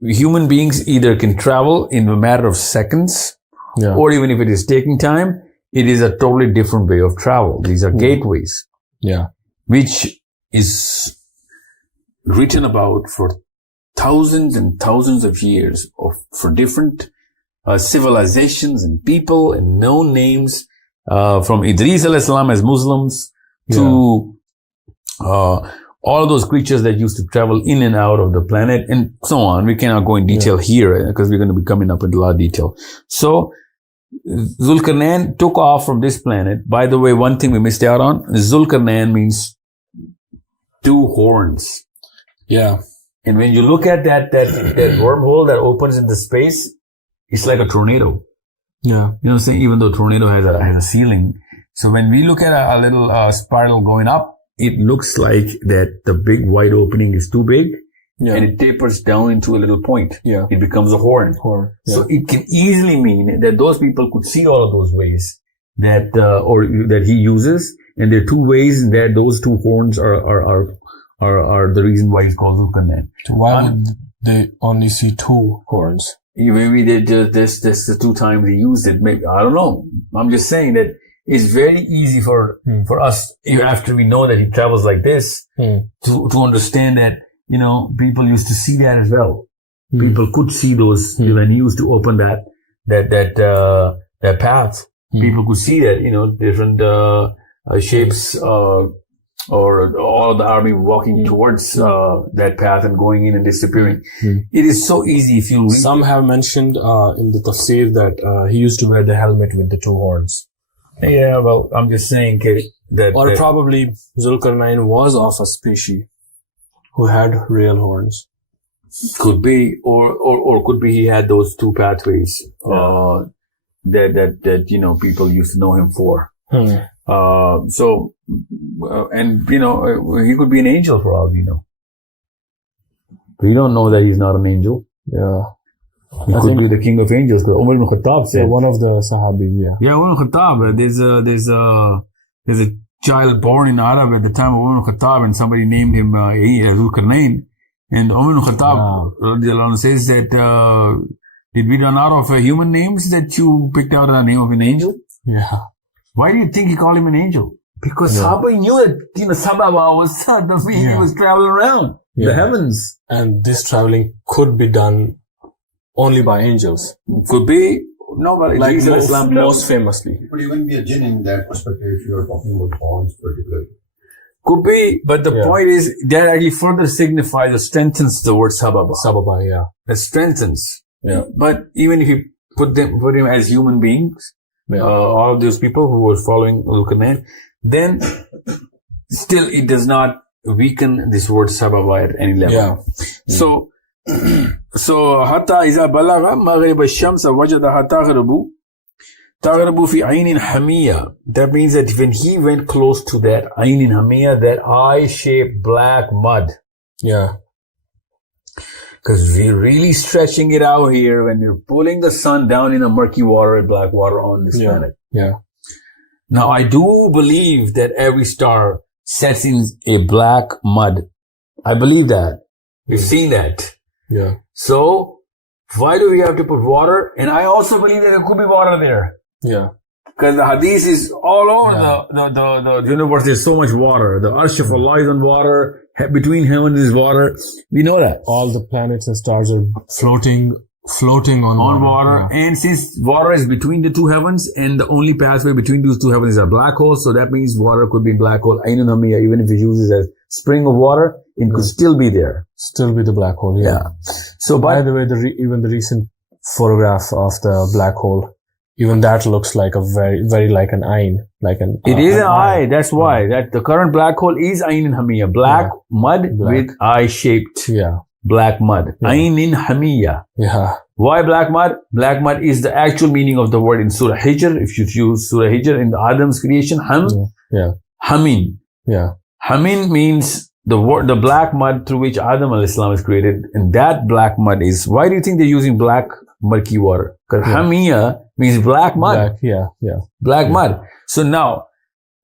human beings either can travel in a matter of seconds, or even if it is taking time, it is a totally different way of travel. These are gateways. Yeah. Which is written about for thousands and thousands of years for different civilizations and people and known names, from Idris alayhi salam as Muslims to all of those creatures that used to travel in and out of the planet and so on. We cannot go in detail here because we're going to be coming up with a lot of detail. So Zulkarnain took off from this planet. By the way, one thing we missed out on, Zulkarnain means two horns. Yeah. And when you look at that wormhole that opens into space, it's like a tornado. Yeah. You know what I'm saying? Even though tornado has a ceiling. So when we look at a little spiral going up, it looks like that the big wide opening is too big. Yeah. And it tapers down into a little point. Yeah. It becomes a horn. Yeah. So it can easily mean that those people could see all of those ways that, or that he uses. And there are two ways that those two horns are the reason why he's called Zulkarnain. So why would they only see two horns? Maybe they did this the two times he used it. Maybe, I don't know. I'm just saying that it's very easy for us, after we know that he travels like this, to understand that, people used to see that as well. People could see those when he used to open that path. People could see that, different shapes, or all the army walking towards that path and going in and disappearing. It is so easy if you read. Some have mentioned in the tafsir that he used to wear the helmet with the two horns. Yeah, well, I'm just saying that. Or probably Zulkarnain was of a species who had real horns. Could be, or could be he had those two pathways that people used to know him for. He could be an angel for all we know. We don't know that he's not an angel. Yeah. He could be the king of angels. Umar ibn Khattab said. One of the Sahabis, yeah. Yeah, Umar ibn Khattab. There's a child born in Arab at the time of Umar ibn Khattab, and somebody named him Zulkarnain. And Umar ibn Khattab says that, did we run out of human names that you picked out the name of an angel? Yeah. Why do you think he called him an angel? Because Sahaba knew that, Sababa was the way he was traveling around the heavens. And this traveling could be done only by angels. Could be. No, but like most famously. It could even be a jinn in that perspective if you are talking about horns particularly. Could be, but the point is that actually further signifies or strengthens the word sababa. Sababa, yeah. It strengthens. Yeah. But even if you put him as human beings, all of those people who were following Zulkarnain, then still it does not weaken this word sababa at any level. Yeah. So hatta iza balagha maghrib ash-shams wajadaha taghrubu fi aynin hamiya. That means that when he went close to that aynin hamiya, that eye-shaped black mud. Yeah. Because we're really stretching it out here when we're pulling the sun down in a murky water, black water on this planet. Yeah. Now, I do believe that every star sets in a black mud. I believe that. We've seen that. Yeah. So, why do we have to put water? And I also believe that there could be water there. Yeah. Because the hadith is all over the universe. There's so much water. The arsh of Allah is on water. Between heaven is water. We know that. All the planets and stars are floating on water. Yeah. And since water is between the two heavens, and the only pathway between those two heavens is a black hole, so that means water could be black hole. Ainun Hamiya, even if it uses as spring of water, it could still be there. Still be the black hole, yeah. So, by the way, even the recent photograph of the black hole, even that looks like a very, very like an ayn, It is an eye. That's why that the current black hole is Ayn Hamiya, black mud with eye-shaped. Yeah. Black mud. Yeah. Ayn Hamiya. Yeah. Why black mud? Black mud is the actual meaning of the word in Surah Hijr. If you use Surah Hijr in Adam's creation, Hamin. Yeah. Hamin means the black mud through which Adam al-Islam is created. And that black mud is, why do you think they're using black murky water? Because Hamiya means black mud. Black mud. So now,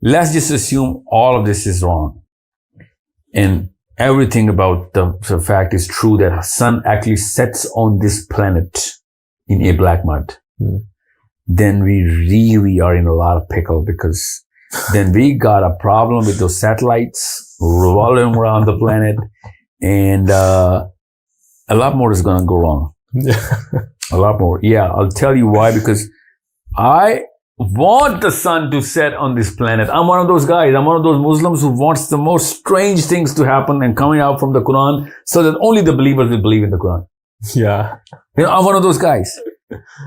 let's just assume all of this is wrong. And everything about the fact is true that the sun actually sets on this planet in a black mud. Then we really are in a lot of pickle, because then we got a problem with those satellites revolving around the planet, and a lot more is going to go wrong. A lot more. Yeah, I'll tell you why. Because I want the sun to set on this planet. I'm one of those guys. I'm one of those Muslims who wants the most strange things to happen and coming out from the Quran, so that only the believers will believe in the Quran. Yeah. I'm one of those guys.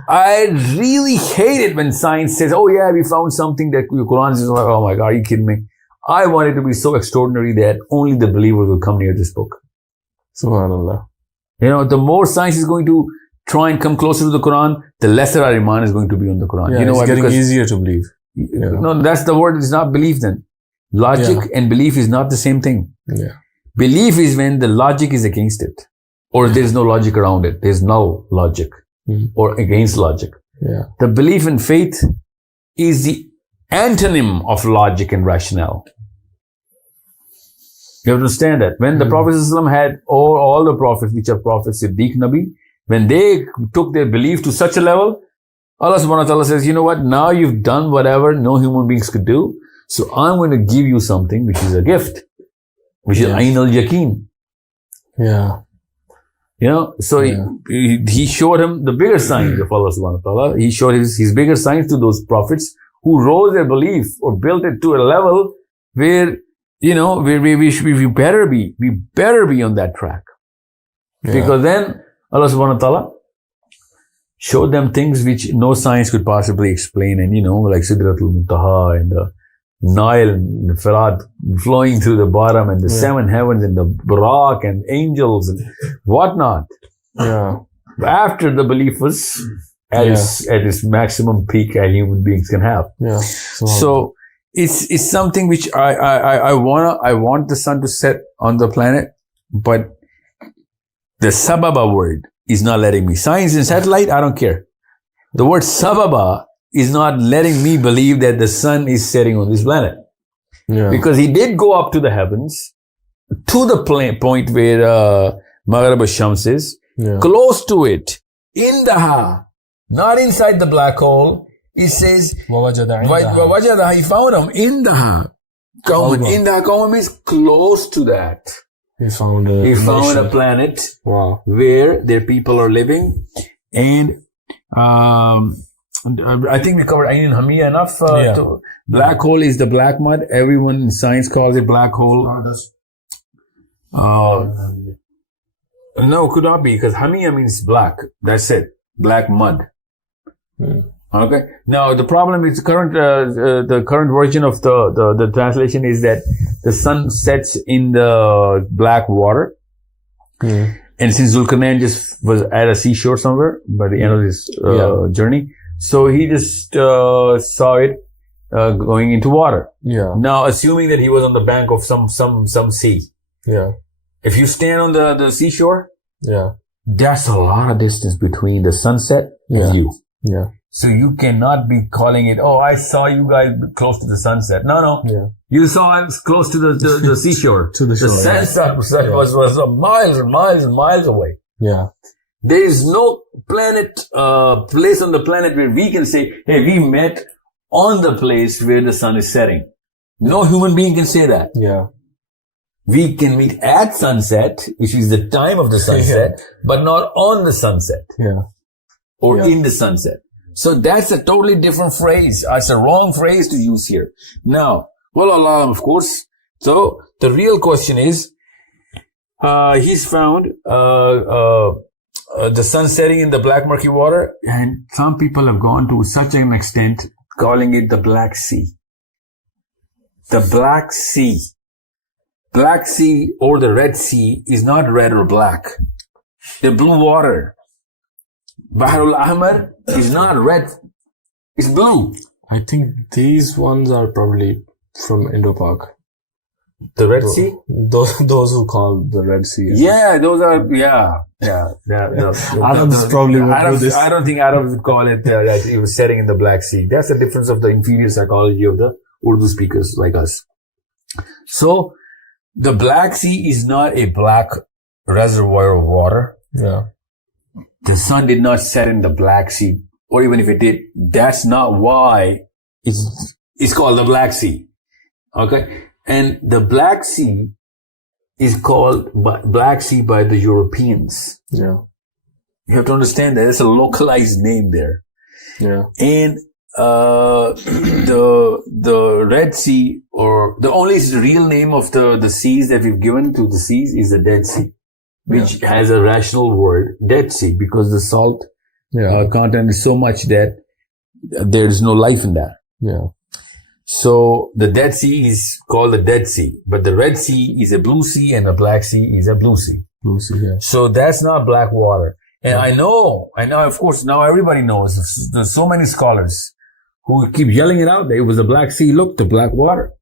I really hate it when science says, oh yeah, we found something that the Quran is like, oh my God, are you kidding me? I want it to be so extraordinary that only the believers will come near this book. Subhanallah. The more science is going to try and come closer to the Quran, the lesser our iman is going to be on the Quran. Yeah, it's getting easier to believe. No, that's the word. It's not belief then. Logic and belief is not the same thing. Yeah. Belief is when the logic is against it, or there's no logic around it. There's no logic or against logic. Yeah. The belief in faith is the antonym of logic and rationale. You understand that? When the Prophet ﷺ had all the prophets, which are prophets, Siddiq Nabi, when they took their belief to such a level, Allah subhanahu wa ta'ala says, you know what? Now you've done whatever no human beings could do. So I'm going to give you something which is a gift, which is Ayn al-Yaqeen. Yeah. So he showed him the bigger signs of Allah subhanahu wa ta'ala. He showed his bigger signs to those prophets who rose their belief or built it to a level where, where we better be on that track. Yeah. Because then Allah subhanahu wa ta'ala showed them things which no science could possibly explain. And, like Sidratul Muntaha and the Nile and the Firat flowing through the bottom and the seven heavens and the Burak and angels and whatnot. Yeah. After the belief was at its maximum peak that human beings can have. Yeah. So it's something which I want the sun to set on the planet, but the sababa word is not letting me. Science and satellite, I don't care. The word sababa is not letting me believe that the sun is setting on this planet. Yeah. Because he did go up to the heavens, to the point where Maghrib al-Shams is, close to it, indaha, not inside the black hole. It says, wajada, he found him, indaha. Indaha Qawm means close to that. He found a planet where their people are living. And I think we covered Ayn and Hamiya enough. Black hole is the black mud. Everyone in science calls it black hole. No, could not be, because Hamiya means black. That's it. Black mud. Okay. Now the problem is the current version of the translation is that the sun sets in the black water. And since Zulkarnain just was at a seashore somewhere by the end of his journey, so he just saw it going into water. Yeah. Now, assuming that he was on the bank of some sea. Yeah. If you stand on the seashore, that's a lot of distance between the sunset and you. Yeah. So you cannot be calling it, oh, I saw you guys close to the sunset. No. Yeah. You saw us close to the seashore. To the shore. The sunset was miles and miles and miles away. Yeah. There is no place on the planet where we can say, hey, we met on the place where the sun is setting. No human being can say that. Yeah. We can meet at sunset, which is the time of the sunset, but not on the sunset. Yeah. Or in the sunset. So that's a totally different phrase. It's a wrong phrase to use here. Now, well, Allah, of course. So the real question is, he's found the sun setting in the black murky water, and some people have gone to such an extent calling it the Black Sea. The Black Sea. Black Sea or the Red Sea is not red or black. The blue water. Bahr al-Ahmar is not red. It's blue. I think these ones are probably from Indo-Pak. The Red Sea? Those who call the Red Sea. Yeah, those are, Arabs probably would do this. I don't think Arabs would call it that it was setting in the Black Sea. That's the difference of the inferior psychology of the Urdu speakers like us. So, the Black Sea is not a black reservoir of water. Yeah. The sun did not set in the Black Sea, or even if it did, that's not why it's called the Black Sea. Okay? And the Black Sea is called Black Sea by the Europeans. Yeah. You have to understand that it's a localized name there. Yeah. And the Red Sea, or the only real name of the seas that we've given to the seas is the Dead Sea, which has a rational word, Dead Sea, because the salt content is so much that there is no life in that. Yeah. So the Dead Sea is called the Dead Sea, but the Red Sea is a blue sea and the Black Sea is a blue sea. Blue sea, yeah. So that's not black water. And I know, of course, now everybody knows. There's so many scholars who keep yelling it out. It was the Black Sea. Look, the black water.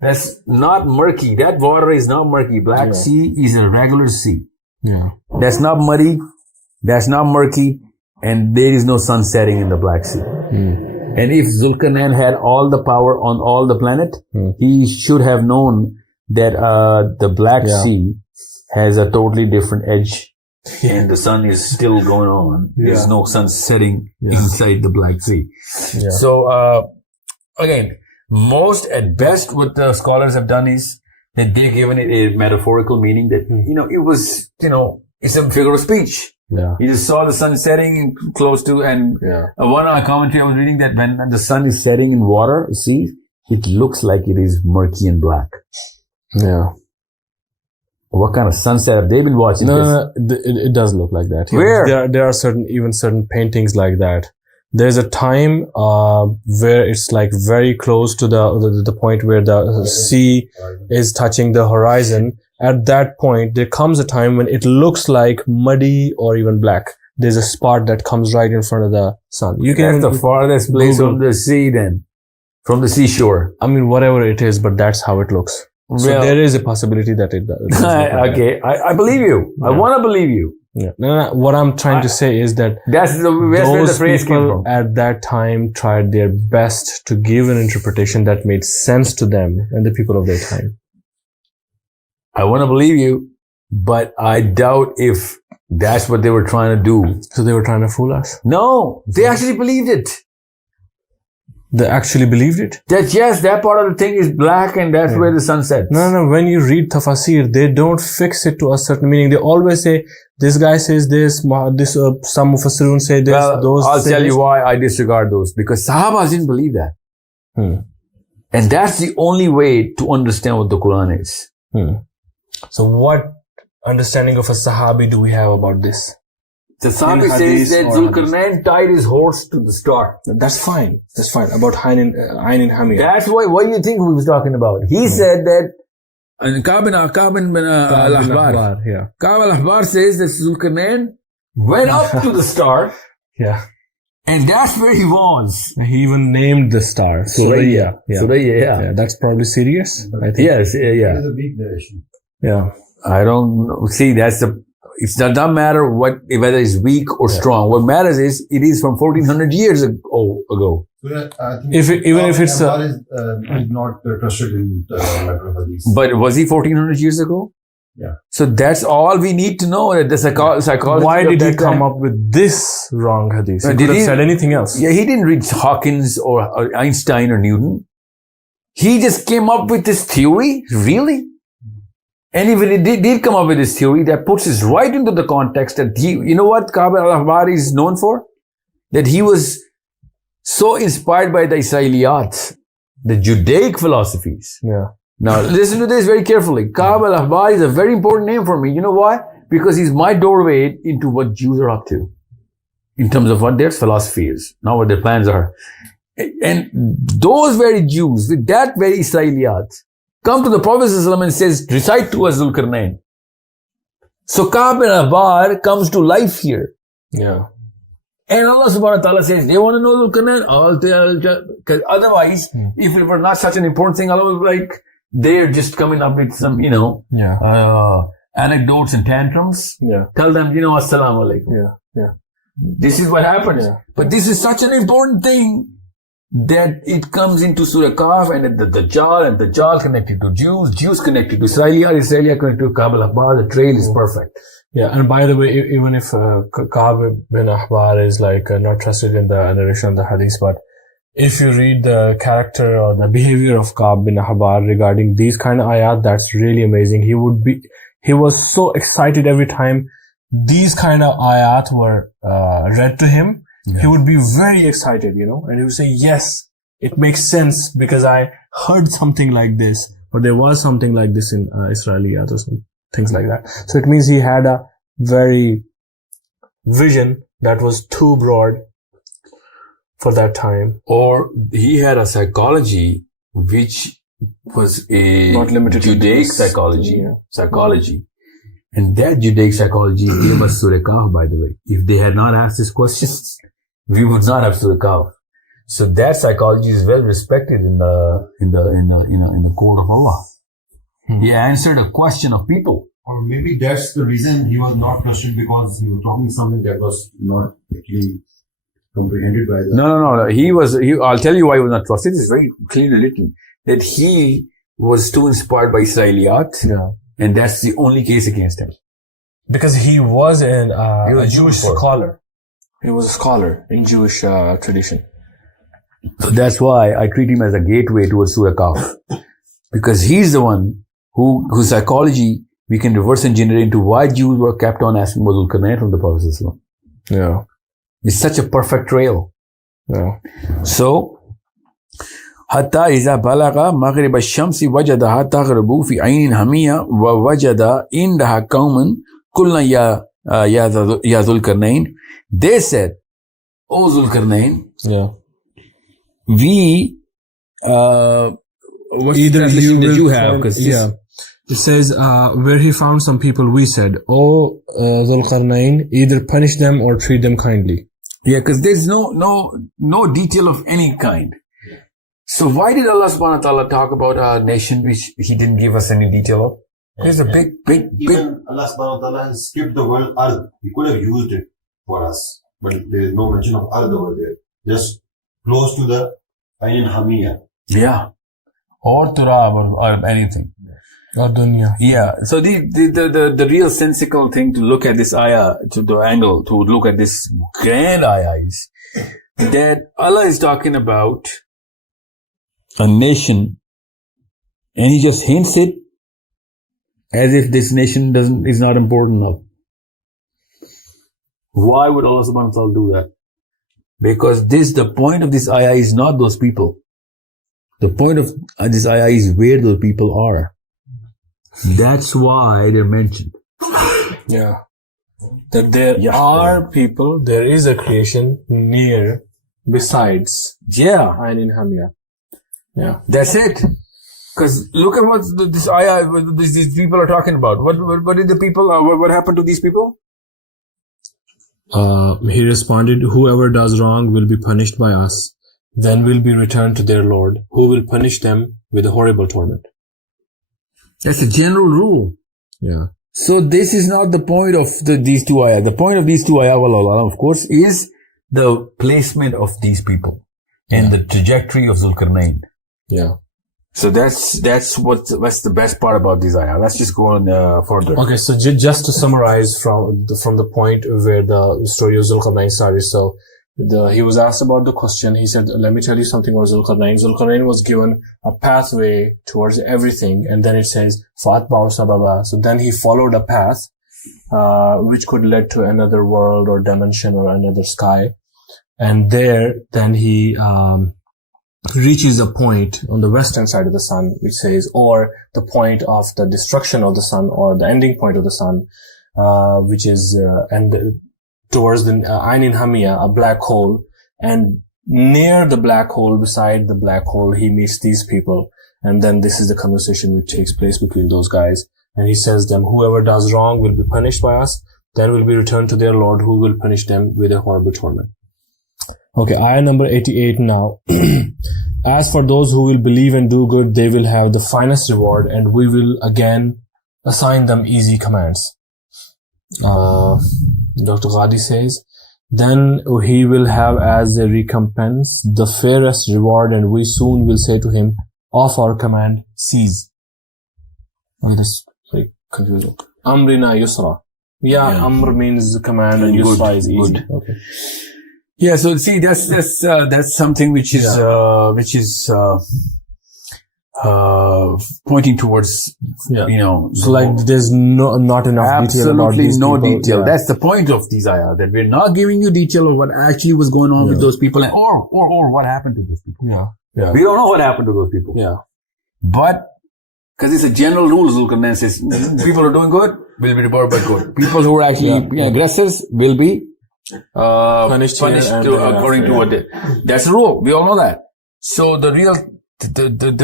That's not murky. That water is not murky. Black Sea is a regular sea. Yeah. That's not muddy. That's not murky. And there is no sun setting in the Black Sea. And if Zulkarnain had all the power on all the planet, he should have known that the Black Sea has a totally different edge, and the sun is still going on. There's no sun setting inside the Black Sea. Yeah. So again, at best, what the scholars have done is that they've given it a metaphorical meaning that it was It's a figure of speech. Yeah. He just saw the sun setting close to, and one commentary I was reading that when the sun is setting in water, you see, it looks like it is murky and black. Yeah. What kind of sunset have they been watching? No, it does look like that. Where? There are certain paintings like that. There's a time where it's like very close to the point where the sea is touching the horizon. At that point, there comes a time when it looks like muddy or even black. There's a spot that comes right in front of the sun. That's the farthest place from the sea then. From the seashore. I mean, whatever it is, but that's how it looks. So there is a possibility that it does. Okay, I believe you. Yeah. I want to believe you. Yeah. No. What I'm trying to say is that that's where the phrase came from. At that time tried their best to give an interpretation that made sense to them and the people of their time. I want to believe you, but I doubt if that's what they were trying to do. So they were trying to fool us? No, they actually believed it. They actually believed it? That yes, that part of the thing is black and that's where the sun sets. No. When you read tafasir, they don't fix it to a certain meaning. They always say, this guy says this, some mufassirun say this, those I'll tell you why I disregard those. Because Sahabas didn't believe that. And that's the only way to understand what the Quran is. So what understanding of a Sahabi do we have about this? The Sahabi says that Zulkarnain tied his horse to the star. That's fine. That's fine. About Ayn in Hamiyah. That's why, what do you think he was talking about? He said that Ka'b bin al-Ahbar. Yeah. Ka'b al-Ahbar says that Zulkarnain went up to the star. Yeah. And that's where he was. He even named the star. Suraya. Yeah. That's probably serious, I think. Yes, yeah. It's a big nation. Yeah. I don't know. See, it doesn't matter whether it's weak or strong. What matters is it is from 1400 years ago. So I think even if it's is not trusted in matter of hadith. But was he 1400 years ago? Yeah. So that's all we need to know. That the psychology. Why did he come up with this wrong hadith? He could have said anything else. Yeah, he didn't read Hawkins or Einstein or Newton. He just came up with this theory. Really? And even he did come up with this theory that puts us right into the context that you know what Ka'b al-Ahbar is known for? That he was so inspired by the Israeliyat, the Judaic philosophies. Yeah. Now, listen to this very carefully. Ka'b al-Ahbar is a very important name for me. You know why? Because he's my doorway into what Jews are up to. In terms of what their philosophy is, not what their plans are. And those very Jews, with that very Israeliyat, come to the Prophet ﷺ and says, recite to us Zulkarnain. So Ka'b al-Ahbar comes to life here. Yeah. And Allah subhanahu wa ta'ala says, they want to know Zulkarnain? Because otherwise, if it were not such an important thing, Allah was like, they're just coming up with some, anecdotes and tantrums. Yeah. Tell them, assalamu alaikum. Yeah. This is what happens. Yeah. But this is such an important thing that it comes into Surah Kahf and the Dajjal connected to Jews connected to Israelia connected to Ka'b al-Ahbar. The trail is perfect. Yeah, and by the way, even if Ka'b bin Ahbar is not trusted in the narration of the hadith, but if you read the character or the behavior of Ka'b bin Ahbar regarding these kind of ayat, that's really amazing. He was so excited every time these kind of ayat were read to him. Yeah. He would be very excited, and he would say, yes, it makes sense because I heard something like this, or there was something like this in Israeliyat or some things like that. So it means he had a very vision that was too broad for that time. Or he had a psychology which was a not limited Judaic psychology. And that Judaic psychology gave us Surah Kahf, by the way. If they had not asked this question, we would not have Surah Kahf. So that psychology is well respected in the court of Allah. He answered a question of people. Or maybe that's the reason he was not trusted, because he was talking something that was not actually comprehended by the... No. I'll tell you why he was not trusted. It's very clearly written that he was too inspired by Israeliyat. Yeah. And that's the only case against him. Because he was a Jewish scholar. He was a scholar in Jewish tradition. So that's why I treat him as a gateway towards Surah Kahf. Because he's the one whose psychology we can reverse engineer into why Jews were kept on asking about Zulkarnain from the Prophet ﷺ. Yeah. It's such a perfect trail. Yeah. So, حتى إذا بلغ مغرب الشمس وجدها تغرب في عين حمية ووجد عندها قوما قلنا يا ذو القرنين. They said, O Zulkarnain, Yeah. we what's the translation that you have? Yeah. It says, where he found some people, we said, O Dhul Qarnayn, either punish them or treat them kindly. Yeah, because there's no detail of any kind. So why did Allah subhanahu wa ta'ala talk about a nation which He didn't give us any detail of? There's a big. Even Allah subhanahu wa ta'ala has skipped the word Ard. He could have used it for us, but there is no mention of Ard over there. Just close to the Ain Hamiyah. Yeah. Or Turab or anything. Or dunya. Yeah. So the real sensical thing to look at this ayah, to the angle, to look at this grand ayah is that Allah is talking about a nation and He just hints it as if this nation is not important enough. Why would Allah subhanahu wa ta'ala do that? Because the point of this ayah is not those people. The point of this ayah is where those people are. That's why they're mentioned. Yeah. That there are people, there is a creation near, besides Ain in Hamiyah. Yeah. That's it. Because look at what this ayah, these people are talking about. What did the people, what happened to these people? He responded, whoever does wrong will be punished by us, then will be returned to their Lord, who will punish them with a horrible torment. That's a general rule. Yeah. So this is not the point of these two ayah. The point of these two ayah, of course, is the placement of these people and the trajectory of Zulkarnain. Yeah. So that's what's the best part about this ayah. Let's just go on further. Okay, so just to summarize from the point where the story of Zulkarnain started. So he was asked about the question. He said, let me tell you something about Zulkarnain. Zulkarnain was given a pathway towards everything. And then it says, فَأَتْبَعُ سَبَبًا. So then he followed a path, which could lead to another world or dimension or another sky. And then he, reaches a point on the western side of the sun, which says, or the point of the destruction of the sun, or the ending point of the sun, which is, towards the Ain Hamiyah, a black hole, and near the black hole, beside the black hole, he meets these people, and then this is the conversation which takes place between those guys, and he says them, whoever does wrong will be punished by us, then will be returned to their Lord, who will punish them with a horrible torment. Okay, ayah number 88 now. As for those who will believe and do good, they will have the finest reward, and we will again assign them easy commands. Dr. Ghadi says, then he will have as a recompense the fairest reward, and we soon will say to him, of our command, cease. Okay, this is very confusing. Amrina yusra. Yeah, Amr means command and yusra is easy. Good. Okay. Yeah, so see, that's something which is pointing towards, So like, there's not enough detail about absolutely these no people. detail. Yeah. That's the point of these ayah, that we're not giving you detail of what actually was going on with those people, or what happened to those people. Yeah. We don't know what happened to those people. Yeah. But, because it's a general rule, Zulkarnain says, people who are doing good will be rewarded by good. People who are actually aggressors will be punished according to what that's the rule. We all know that. So the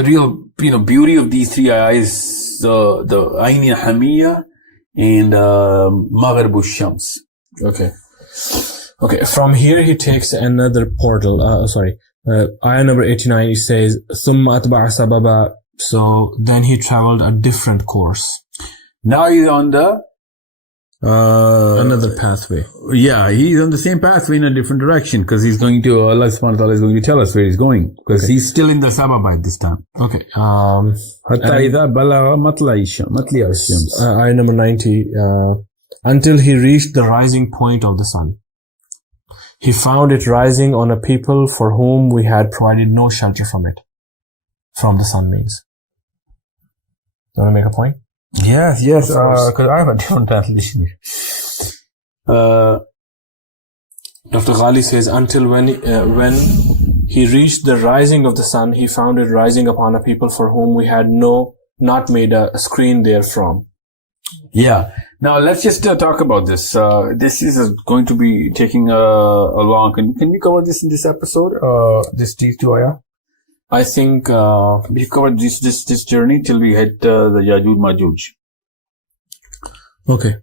real beauty of these three ayahs is the Ain Hamiyah and Maghrib shams. Okay. From here he takes another portal. Ayah number 89. It says, ثُمَّ أَتْبَعَ سَبَبًا. So then he traveled a different course. Now he's on the another pathway. Yeah, he's on the same pathway in a different direction, because he's going to, Allah subhanahu wa ta'ala is going to tell us where he's going, because he's still in the Sababa at this time. Okay. حتى إذا بلغ مطلع الشمس. Ayah number 90. Until he reached the rising point of the sun. He found it rising on a people for whom we had provided no shelter from it. From the sun means. You want to make a point? Yes, because I have a different translation here. Dr. Ghali says, until when he reached the rising of the sun, he found it rising upon a people for whom we had not made a screen therefrom. Yeah. Now let's just talk about this. This is going to be taking a long. Can we cover this in this episode? These two ayah. I think we covered this journey till we hit the Yajuj Majuj. Okay.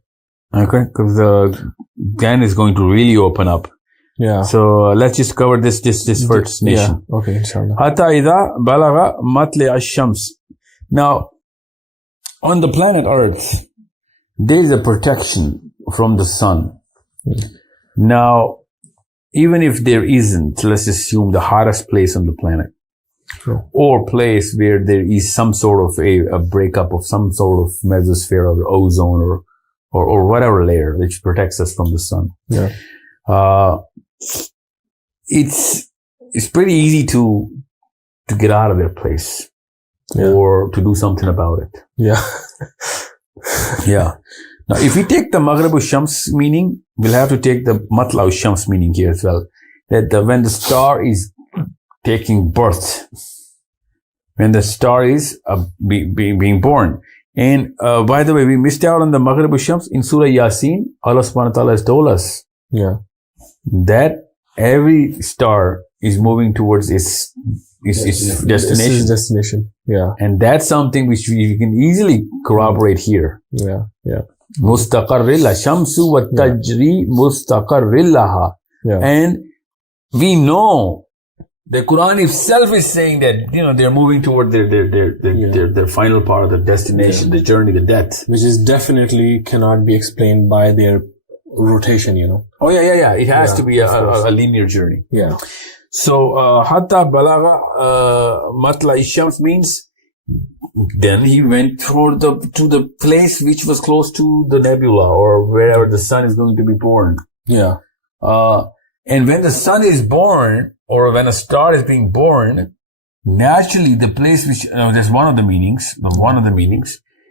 Okay, because then is going to really open up. Yeah. So let's just cover this first nation. Yeah. Okay, inshallah. Hatta idha balagha matli ash-shams. Now, on the planet Earth, there is a protection from the sun. Now, even if there isn't, let's assume the hottest place on the planet, sure, or place where there is some sort of a breakup of some sort of mesosphere or ozone or whatever layer which protects us from the sun. Yeah. It's pretty easy to get out of their place, or to do something about it. Yeah. Yeah. Now, if we take the Maghrib Shams meaning, we'll have to take the Matla Shams meaning here as well. That when the star is taking birth, when the star is being born. And by the way, we missed out on the Maghrib Shams in Surah Yasin. Allah subhanahu wa ta'ala has told us that every star is moving towards its destination. Yeah. And that's something which we can easily corroborate here. Yeah. Yeah. Mustaqarrilla shamsu wa tajri mustaqarrillaha. Yeah. And we know the Quran itself is saying that, they're moving toward their final part of the destination, the journey, the death. Which is definitely cannot be explained by their rotation, Oh, yeah. It has to be a linear journey. Yeah. So, hatta balagha matla ishams means then he went to the place which was close to the nebula or wherever the sun is going to be born. Yeah. And when the sun is born, or when a star is being born, naturally the place which, there's one of the meanings.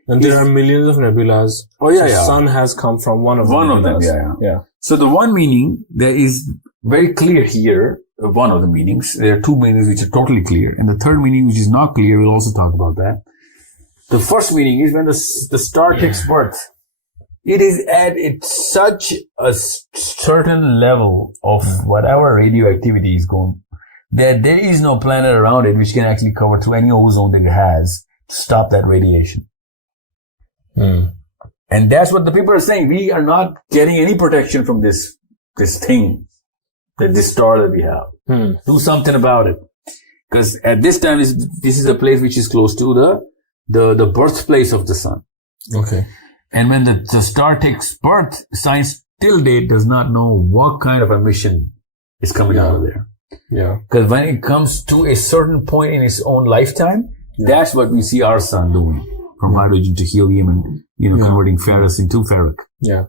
And there are millions of nebulas. Oh, yeah, so sun has come from one of them. Yeah. So the one meaning that is very clear here, one of the meanings, there are two meanings which are totally clear. And the third meaning which is not clear, we'll also talk about that. The first meaning is when the star takes birth. It is at such a certain level of whatever radioactivity is going, that there is no planet around it which can actually cover through any ozone that it has to stop that radiation. And that's what the people are saying. We are not getting any protection from this thing, this star that we have. Do something about it. Because at this time, this is a place which is close to the birthplace of the sun. Okay. And when the star takes birth, science till date does not know what kind of emission is coming out of there. Yeah. Because when it comes to a certain point in its own lifetime, that's what we see our sun doing. From hydrogen to helium and, converting ferrous into ferric. Yeah.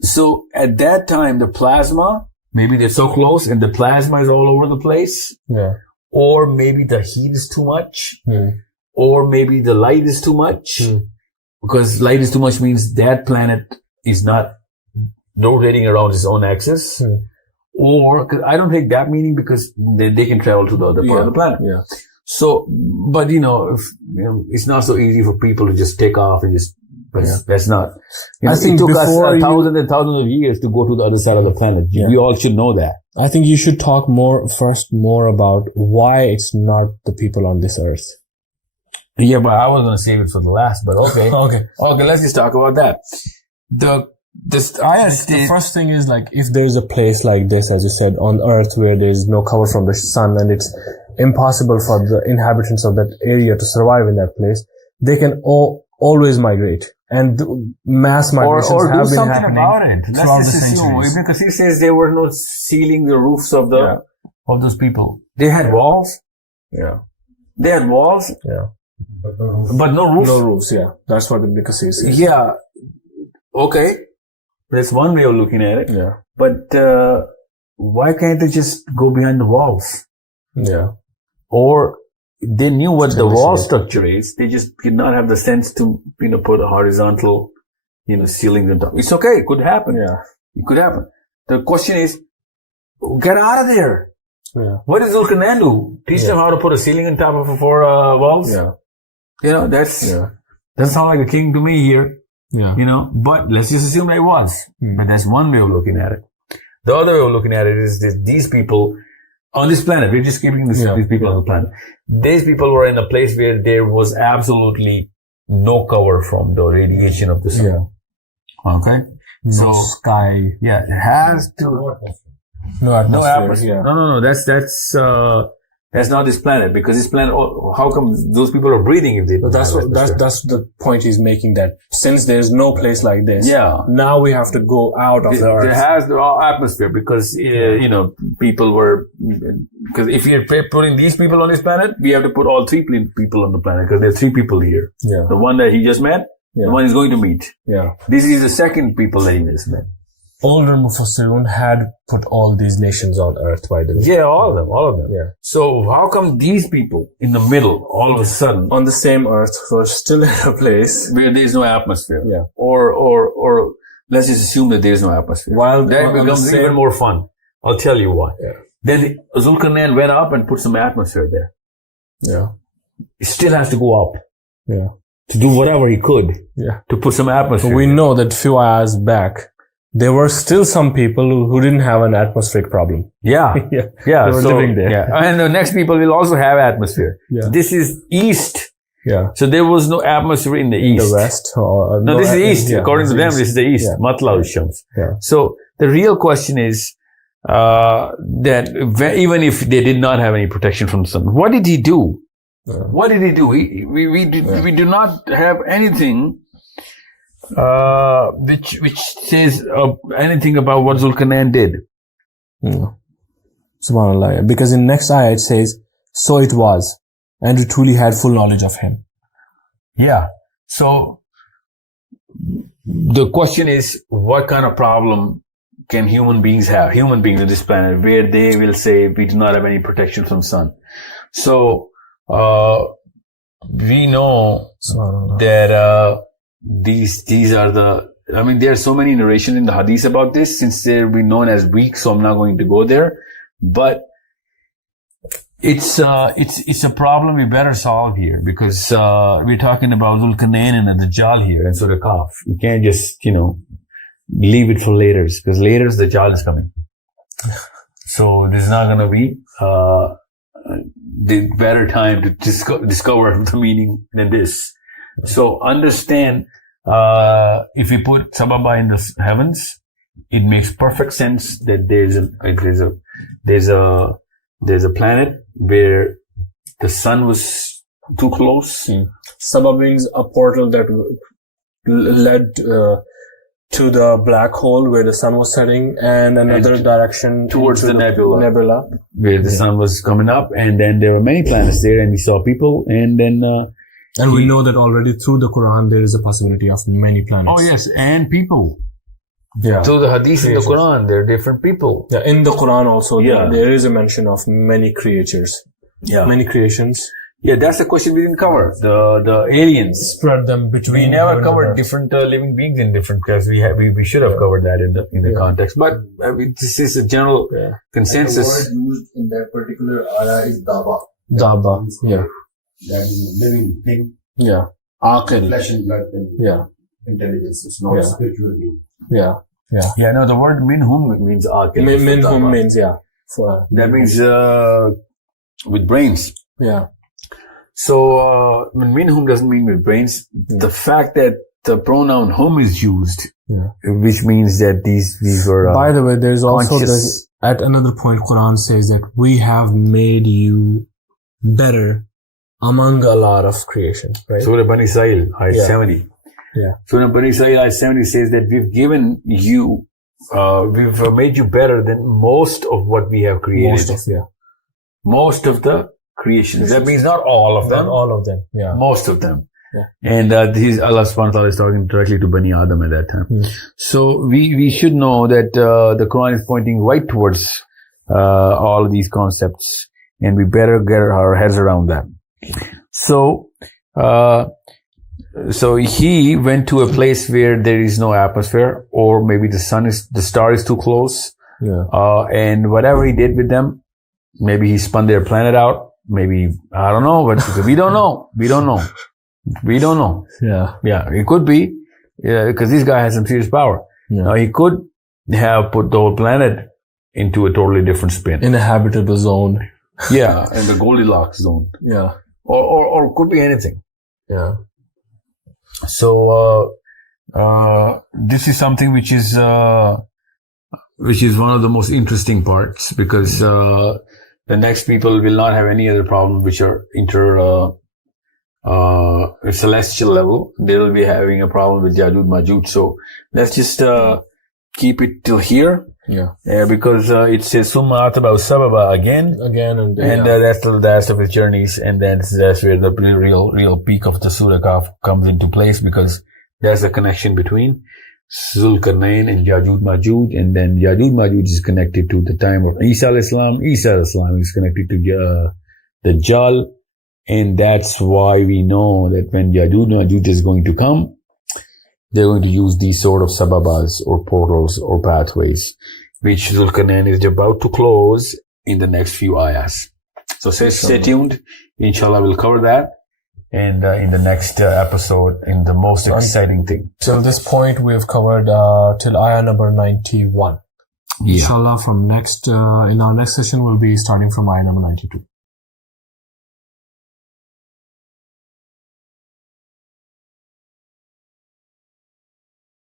So at that time, the plasma, maybe they're so close and the plasma is all over the place. Yeah. Or maybe the heat is too much. Or maybe the light is too much. Because light is too much means that planet is not rotating around its own axis. Or, cause I don't take that meaning because they can travel to the other part of the planet. Yeah. So, but it's not so easy for people to just take off and just, that's not. I think it took us thousands and thousands of years to go to the other side of the planet. Yeah. We all should know that. I think you should talk more about why it's not the people on this earth. Yeah, but I was going to save it for the last, but okay. Okay, let's just talk about that. The first thing is like, if there's a place like this, as you said, on earth where there's no cover from the sun and it's impossible for the inhabitants of that area to survive in that place, they can always migrate. And mass migrations have been happening about it. throughout the centuries. Because he says there were no sealing the roofs of those people. They had walls. Yeah. They had walls. Yeah. But no roofs. No roofs, yeah. That's what the Kasir says. Yeah. Okay. That's one way of looking at it. Yeah. But why can't they just go behind the walls? Yeah. Or they knew what the wall structure is. They just did not have the sense to, put a horizontal, ceilings on top. It's okay. It could happen. Yeah. It could happen. The question is, get out of there. Yeah. What does Zulkarnain do? Teach them how to put a ceiling on top of 4 walls? Yeah. Doesn't sound like a king to me here. Yeah. But let's just assume that it was. But that's one way of looking at it. The other way of looking at it is that these people on this planet, we're just keeping these people on the planet. These people were in a place where there was absolutely no cover from the radiation of the sun. Yeah. Okay? No sky. Yeah, it has to. No atmosphere. Yeah. No. That's not this planet, because this planet, how come those people are breathing if they don't? That's the point he's making, that since there's no place like this, now we have to go out of the earth. There has the atmosphere, because, people were, because if you're putting these people on this planet, we have to put all 3 people on the planet, because there are 3 people here. Yeah. The one that he just met, the one he's going to meet. Yeah. This is the second people that he just met. Older Mufassirun had put all these nations on earth, by the way. Yeah, all of them. Yeah. So how come these people in the middle, all of a sudden, on the same earth, were still in a place where there is no atmosphere? Yeah. Or let's just assume that there is no atmosphere. While that becomes even more fun. I'll tell you why. Yeah. Then Zulkarnain went up and put some atmosphere there. Yeah. He still has to go up. Yeah. To do whatever he could. Yeah. To put some atmosphere. So we know that few hours back, there were still some people who didn't have an atmospheric problem. Yeah. Yeah. Yeah. They were living there. Yeah. And the next people will also have atmosphere. Yeah. This is east. Yeah. So there was no atmosphere in the east. The west. No, this is east. Yeah, according to them, east. this is the east. Yeah. Matla al-Shams. Yeah. So the real question is, that even if they did not have any protection from the sun, what did he do? Yeah. What did he do? We do not have anything which says anything about what Zulkarnain did. Subhanallah. Because in next ayah it says, so it was, and we truly had full knowledge of him. Yeah. So the question is, what kind of problem can human beings have? Human beings on this planet, where they will say we do not have any protection from sun. So we know that these are the. I mean, there are so many narrations in the hadith about this, since they'll be known as weak. So I'm not going to go there, but it's a problem we better solve here, because we're talking about Zulkarnain and the Dajjal here in Surah Al Kahf. You can't just leave it for later, because later the Dajjal is coming. So this is not going to be the better time to discover the meaning than this. So understand, if we put Sababa in the heavens, it makes perfect sense that there's a planet where the sun was too close. Sabab means a portal that led to the black hole where the sun was setting, and another direction towards the nebula where the sun was coming up, and then there were many planets there, and we saw people, and then and we know that already through the Quran there is a possibility of many planets. Oh yes, and people. Yeah. Through the hadith in the Quran, there are different people. Yeah, in the Quran also, there is a mention of many creatures. Yeah. Many creations. Yeah, that's the question we didn't cover. The aliens. Spread them between. We never covered different living beings in different cases. We should have covered that in the context. But this is a general consensus. And the word used in that particular ayah is daba. Daba. Yeah. That is a living thing. Yeah. Aqil. Flesh and blood and intelligence. It's not a spiritual being. Yeah. Yeah. Yeah, no, the word minhum means aqil. Minhum means, that means with brains. Yeah. So, minhum doesn't mean with brains. The fact that the pronoun hum is used, which means that these were by the way, there's also at another point, Quran says that we have made you better among a lot of creation, right? Surah Bani Sahil, ayat 70. Yeah. Surah Bani Sahil, ayat 70 says that we've given you, we've made you better than most of what we have created. Most of the creations. That means not all of them. Not all of them. Yeah. Most of them. Yeah. And Allah subhanahu wa ta'ala is talking directly to Bani Adam at that time. So we should know that the Quran is pointing right towards all of these concepts, and we better get our heads around that. So, so he went to a place where there is no atmosphere, or maybe the star is too close. Yeah. And whatever he did with them, maybe he spun their planet out. Maybe, I don't know, but we don't know. We don't know. We don't know. Yeah. Yeah, it could be. Yeah, because this guy has some serious power. Yeah. Now, he could have put the whole planet into a totally different spin. In a habitable zone. Yeah, in the Goldilocks zone. Yeah. Or could be anything. Yeah. So, this is something which is one of the most interesting parts, because, the next people will not have any other problem which are celestial level. They will be having a problem with Yajud Majud. So let's just, keep it till here. Yeah. Because, it says Summa Ataba Sababa again. And That's the last of his journeys, and then that's where the real peak of the Surah Kahf comes into place, because that's the connection between Zulkarnain and Yajud Majud, and then Yajud Majud is connected to the time of Isa alayhi salam. Isa alayhi salam is connected to the Dajjal, and that's why we know that when Yajud Majud is going to come, they're going to use these sort of sababas or portals or pathways, which Zulkarnain is about to close in the next few ayahs. So stay tuned. Inshallah, we'll cover that. And in the next episode, in the most exciting thing. Till this point, we have covered till ayah number 91. Yeah. Inshallah, from in our next session, we'll be starting from ayah number 92.